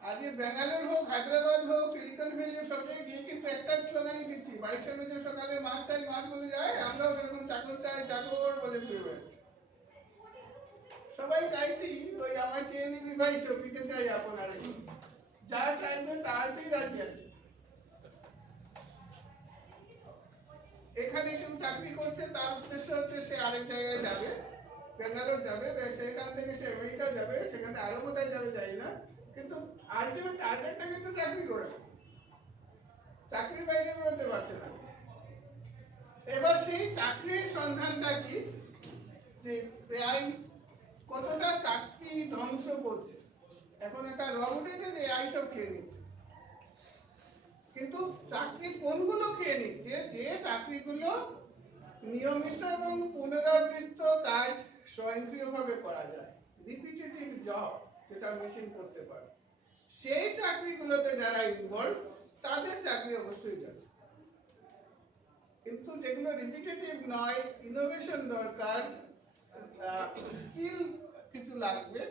আজকে ব্যাঙ্গালোর হোক, হায়দ্রাবাদ হোক, সিলিকন ভ্যালি হোক, সব জায়গায় গিয়ে কিন্তু একটা স্লোগানই দিচ্ছি, বাড়ির সামনে যে সকালে মাছ চাই মাছ বলে যায়, আমরাও সেরকম চাকর চাই চাকর বলে ঘুরে বেড়াচ্ছি। সবাই চাইছি ওই আমার কে নিবি ভাই সপিতে চাই আপনার, যা চাইবে তাতেই রাজি আছে। এখানে কেউ চাকরি করছে, তার উদ্দেশ্য হচ্ছে সে আরেক জায়গায় যাবে, ব্যাঙ্গালোর যাবে, সেখান থেকে সে আমেরিকা যাবে, সেখানে আরো কোথায় যাবে যাই না, কিন্তু আলটিমেট টার্গেটটা কিন্তু চাকরি করে, চাকরির বাইরে বেরোতে পারছে না। এবার সেই চাকরির সন্ধানটা কি, যে এআই কতটা চাকরি ধ্বংস করছে। এখন একটা রং উঠেছে যে এআই সব খেয়ে নিচ্ছে, কিন্তু চাকরি কোনগুলো খেয়ে নিচ্ছে? যে চাকরিগুলো নিয়মিত এবং পুনরাবৃত্ত কাজ স্বয়ংক্রিয়ভাবে করা যায়, রিপিটেটিভ জব যেটা মেশিন করতে পারে, সেই চাকরিগুলোতে যারা ইনভলভ তাদের চাকরি অবশ্যই যাবে। কিন্তু যেগুলো রিপিটেটিভ নয়, ইনোভেশন দরকার, স্কিল কিছু লাগবে,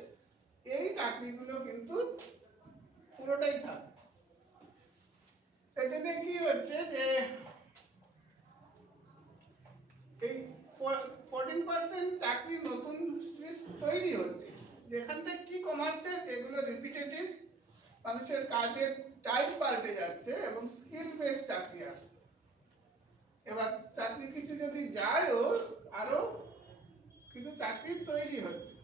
এই চাকরিগুলো কিন্তু পুরোটাই থাকবে। এখানে কি হচ্ছে যে এই 14% চাকরি নতুন তৈরি হচ্ছে, যেখান থেকে কি কমাচ্ছে, যেগুলো রিপিটেটিভ, মানুষের কাজের টাইপ পাল্টে যাচ্ছে এবং স্কিল বেস চাকরি আসছে। এবার চাকরি কিছু যদি যায়ও, আরো কিছু চাকরি তৈরি হচ্ছে।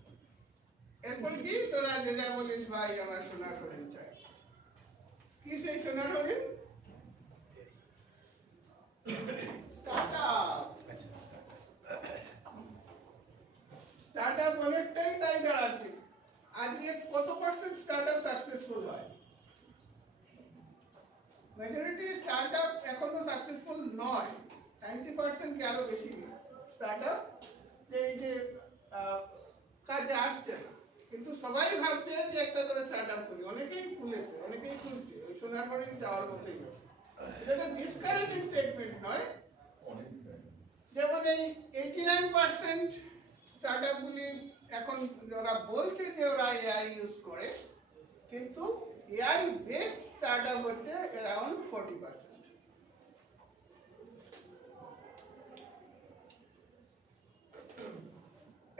এরপর কি তোরা যে যা বলিস, ভাই আমার সোনার হরিণ চাই, কি সেই সোনার হরিণ? স্টার্টআপ। স্টার্টআপ অনেকটাই তাই দাঁড়াচ্ছে। আজকে কত পার্সেন্ট স্টার্টআপ সাকসেসফুল হয়? মেজরিটি স্টার্টআপ এখনো সাকসেসফুল নয়। 90% কি আরো বেশি স্টার্টআপ এই যে কাজে আসছে না। কিন্তু সবাই ভাবছে যে একটা করে স্টার্টআপ করি, অনেকেই খুলেছে, অনেকেই খুলছে, ওই সোনার হরিণ যাওয়ার মতোই। এটা ডিসকারেজিং স্টেটমেন্ট নয়। যেমন এই 89% স্টার্টআপ গুলি এখন ওরা বলছে যে ওরা এআই ইউজ করে, কিন্তু এআই বেসড স্টার্টআপ হচ্ছে অ্যারাউন্ড 40%।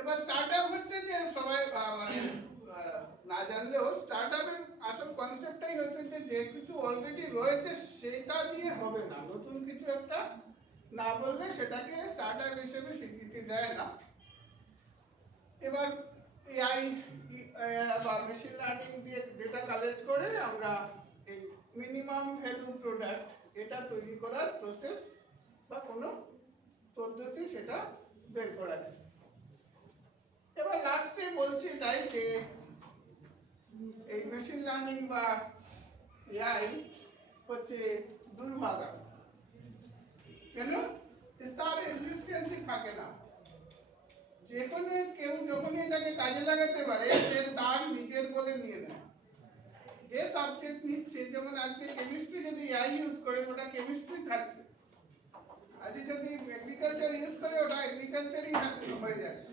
এবার স্টার্টআপ হচ্ছে যে সবাই মানে না জানলেও স্টার্টআপের আসল কনসেপ্টটাই হচ্ছে যে যে কিছু অলরেডি রয়েছে সেটা দিয়ে হবে না, নতুন কিছু একটা না বললে সেটাকে স্টার্টআপ হিসেবে স্বীকৃতি দেয় না। এবার এআই বা মেশিন লার্নিং দিয়ে ডেটা কালেক্ট করে আমরা এই মিনিমাম ভ্যালু প্রোডাক্ট এটা তৈরি করার প্রসেস বা কোনো পদ্ধতি সেটা বের করা যায়। এবার লাস্টে বলছি তাই যে এই মেশিন লার্নিং বা এআই হচ্ছে দুর্ভাগা। কেন? তার এক্সিস্টেন্সই থাকে না। যেখানে কেউ যখনই এটাকে কাজে লাগাতে পারে সে তার নিজের বলে নিয়ে নেয়। যে সাবজেক্ট নিচ্ছে, যেমন আজকে কেমিস্ট্রি যদি এআই ইউজ করে ওটা কেমিস্ট্রি থাকছে, আজকে যদি এগ্রিকালচার ইউজ করে ওটা এগ্রিকালচারই হয়ে যাচ্ছে।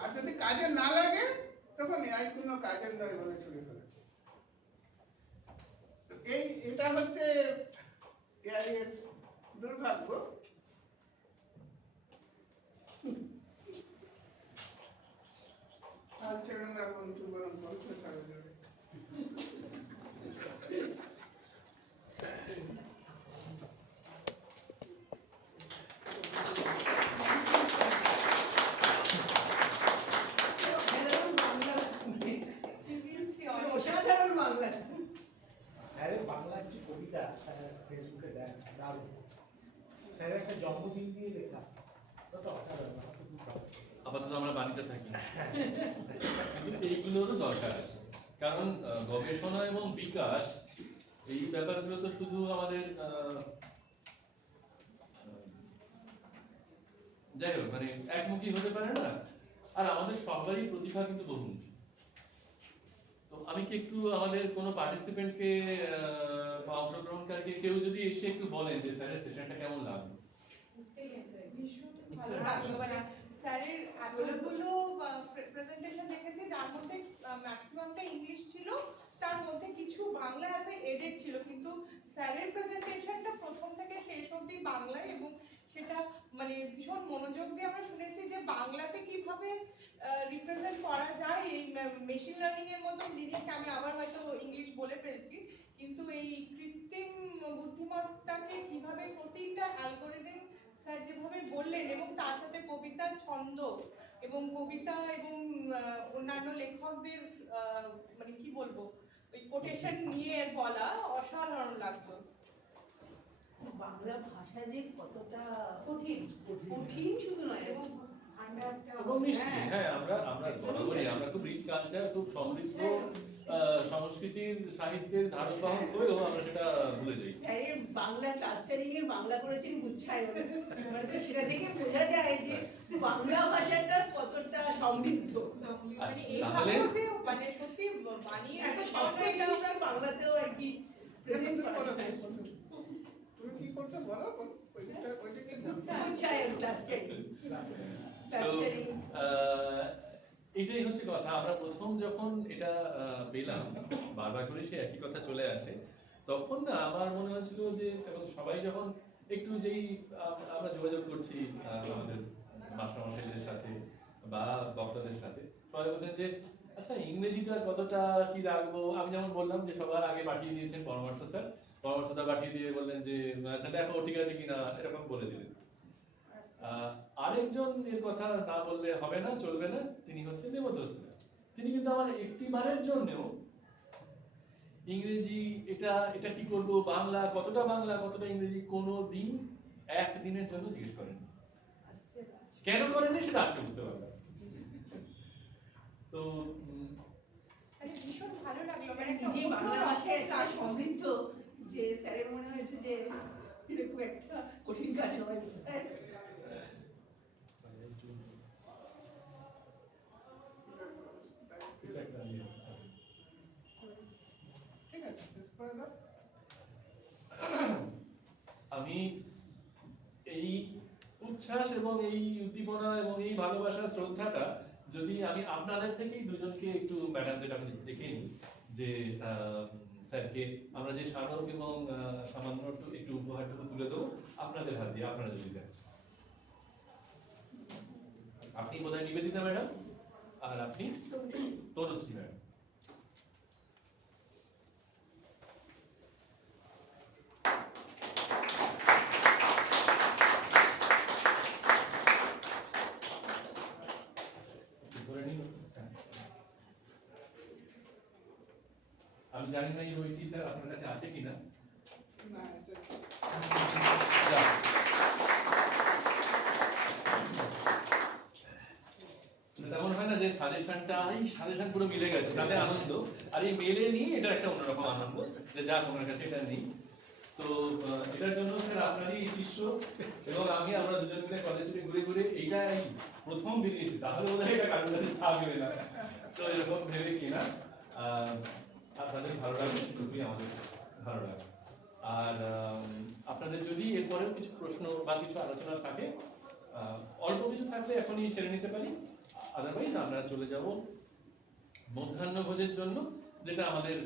আর যদি কাজে না লাগে তখন এআই কোনো কাজের নয় বলে ছুড়ে ফেলে। এটা হচ্ছে এআই এর দুর্ভাগ্য। আলচেরঙ্গা বন্ধু বরং বন্ধু ছাড়া যাবে। অসাধারণ বাংলা। স্যারের বাংলা একটি কবিতা স্যার ফেসবুকে দেন, দারুণ। স্যারের একটা জন্মদিন দিয়ে লেখা, কত অসাধারণ, আমার তো খুব ভালো লাগে। আপাতত আমরা বাড়িতে থাকি, কিন্তু এইগুলোরও দরকার আছে। কারণ গবেষণা এবং বিকাশ এই ব্যাপারগুলো তো শুধু আমাদের যাই হোক মানে একমুখী হতে পারে না, আর আমাদের সবারই প্রতিভা কিন্তু বহুমুখী। তো আমি কি একটু আমাদের কোনো পার্টিসিপেন্টকে বা অংশগ্রহণকারীকে কেউ যদি এসে একটু বলেন যে স্যারের সেশনটা কেমন লাগলো? ভালো লাগলো, মানে স্যারের এতগুলো প্রেজেন্টেশন দেখেছি যার মধ্যে ম্যাক্সিমামটা ইংলিশ ছিল, তার মধ্যে কিছু বাংলা আছে এডেড ছিল, কিন্তু স্যারের প্রেজেন্টেশনটা প্রথম থেকে শেষ অবধি বাংলায়, এবং সেটা মানে ভীষণ মনোযোগ দিয়ে আমরা শুনেছি যে বাংলাতে কিভাবে রিপ্রেজেন্ট করা যায় এই মেশিন লার্নিং এর মতো জিনিসকে। আমি আবার হয়তো ইংলিশ বলে ফেলছি, কিন্তু এই কৃত্রিম বুদ্ধিমত্তাকে কিভাবে প্রতিটা অ্যালগোরিদম স্যার যেভাবে বললেন, এবং তার সাথে কবিতার ছন্দ এবং কবিতা এবং অন্যান্য লেখকদের মানে কি বলবো ওই কোটেশন নিয়ে বলা অসাধারণ লাগতো। বাংলা ভাষা যে কতটা কঠিন, কঠিন শুধু নয় এবং ভান্ডারটা এবং মিষ্টি। হ্যাঁ, আমরা বরাবরই আমরা খুব রিচ কালচার, খুব সমৃদ্ধ সংস্কৃতির সাহিত্যের ধারক বাহক হয়েও আমরা সেটা ভুলে যাই। স্যারের বাংলা ক্লাস্টারিং এ বাংলা করেছেন গুচ্ছায়ন, মানে তো সেটা থেকে বোঝা যায় যে বাংলা ভাষাটা কতটা সমৃদ্ধ। মানে এই তাহলে- ভাষাও যে মানে সত্যি বানিয়ে এত এত শব্দ শব্দ এটা ইংলিশ আমরা বাংলাতেও আর কি প্রেজেন্ট করা যায়। তুমি কি করছো বলো, ওইটা কি নাম? গুচ্ছায়ন ক্লাস্টারিং, তো ক্লাস্টারিং। এইটাই হচ্ছে কথা। আমরা প্রথম যখন এটা পেলাম, বারবার করে সে একই কথা চলে আসে, তখন না আমার মনে হয়েছিল যে, এবং সবাই যখন একটু যেই আমরা যোগাযোগ করছি আমাদের মাস্টারমশাইদের সাথে বা বক্তাদের সাথে, সবাই বলছেন যে আচ্ছা ইংরেজিটা কতটা কি রাখবো। আমি যেমন বললাম যে সবার আগে পাঠিয়ে দিয়েছেন পরমার্থ স্যার, পরমার্থটা পাঠিয়ে দিয়ে বললেন যে আচ্ছা দেখো ঠিক আছে কিনা, এরকম বলে দিলেন। আরেকজন এর কথা না বললে হবে না, চলবে না, তিনি হচ্ছে দেবতোষ স্যার। তিনি কিন্তু আমার একটি বারের জন্যও ইংরেজি এটা এটা কি করব, বাংলা কতটা ইংরেজি কোনো দিন একদিনের জন্য জিজ্ঞেস করেননি। কেন করেননি সেটা আজকে বুঝতে পারলাম। তো মানে ভীষণ ভালো লাগলো, মানে একটা নিজে বাংলা অন্য ভাষায় রকম এতটা কাজ। সমৃদ্ধ যে স্যারের মনে হয়েছে যে এরকম একটা কঠিন কাজ নয় বোধহয়। ঠিক আছে, শেষ করে দাও। আমি এই উচ্ছ্বাস এবং এই উদ্দীপনা এবং এই ভালোবাসা শ্রদ্ধাটা যদি আমি আপনাদের থেকেই দুজনকে একটু ম্যাডামদের আমি দেখে নিই যে স্যারকে আমরা যে স্মারক এবং সামান্য একটু উপহারটুকু তুলে দেবো আপনাদের হাত দিয়ে, আপনারা যদি দেন। আপনি বোধহয় নিবেদিতা ম্যাডাম, আর আপনি তনুশ্রী ম্যাডাম। আমি জানি না এই বইটি স্যার আপনার কাছে আছে কিনা। না, এটা তেমন হয় না যে সাজেশন পুরো মিলে গেছে, তাতে আনন্দ, আর এই মেলে নিয়ে এটা একটা অন্যরকম আনন্দ যে যাক ওনার কাছে এটা নেই। তো এটার জন্য স্যার আপনারই শিষ্য এবং আমরা দুজন মিলে কলেজ থেকে ঘুরে ঘুরে এইটাই প্রথম বেরিয়েছি, তাহলে বোধহয় এটা কারোর কাছে থাকবে না। তো এরকম ভেবে কিনা আপনাদের ভালো লাগবে, সেটুকুই আমাদের ভালো লাগে। আর আপনাদের যদি এরপরেও কিছু প্রশ্ন বা কিছু আলোচনা থাকে, অল্প কিছু থাকলে এখনই সেরে নিতে পারি, আদারওয়াইজ আমরা চলে যাব মধ্যাহ্ন ভোজের জন্য, যেটা আমাদের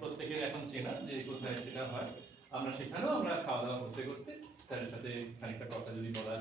প্রত্যেকের এখন চেনা যে কোথায় সেটা হয়। আমরা সেখানেও আমরা খাওয়া দাওয়া করতে করতে স্যারের সাথে খানিকটা কথা যদি বলা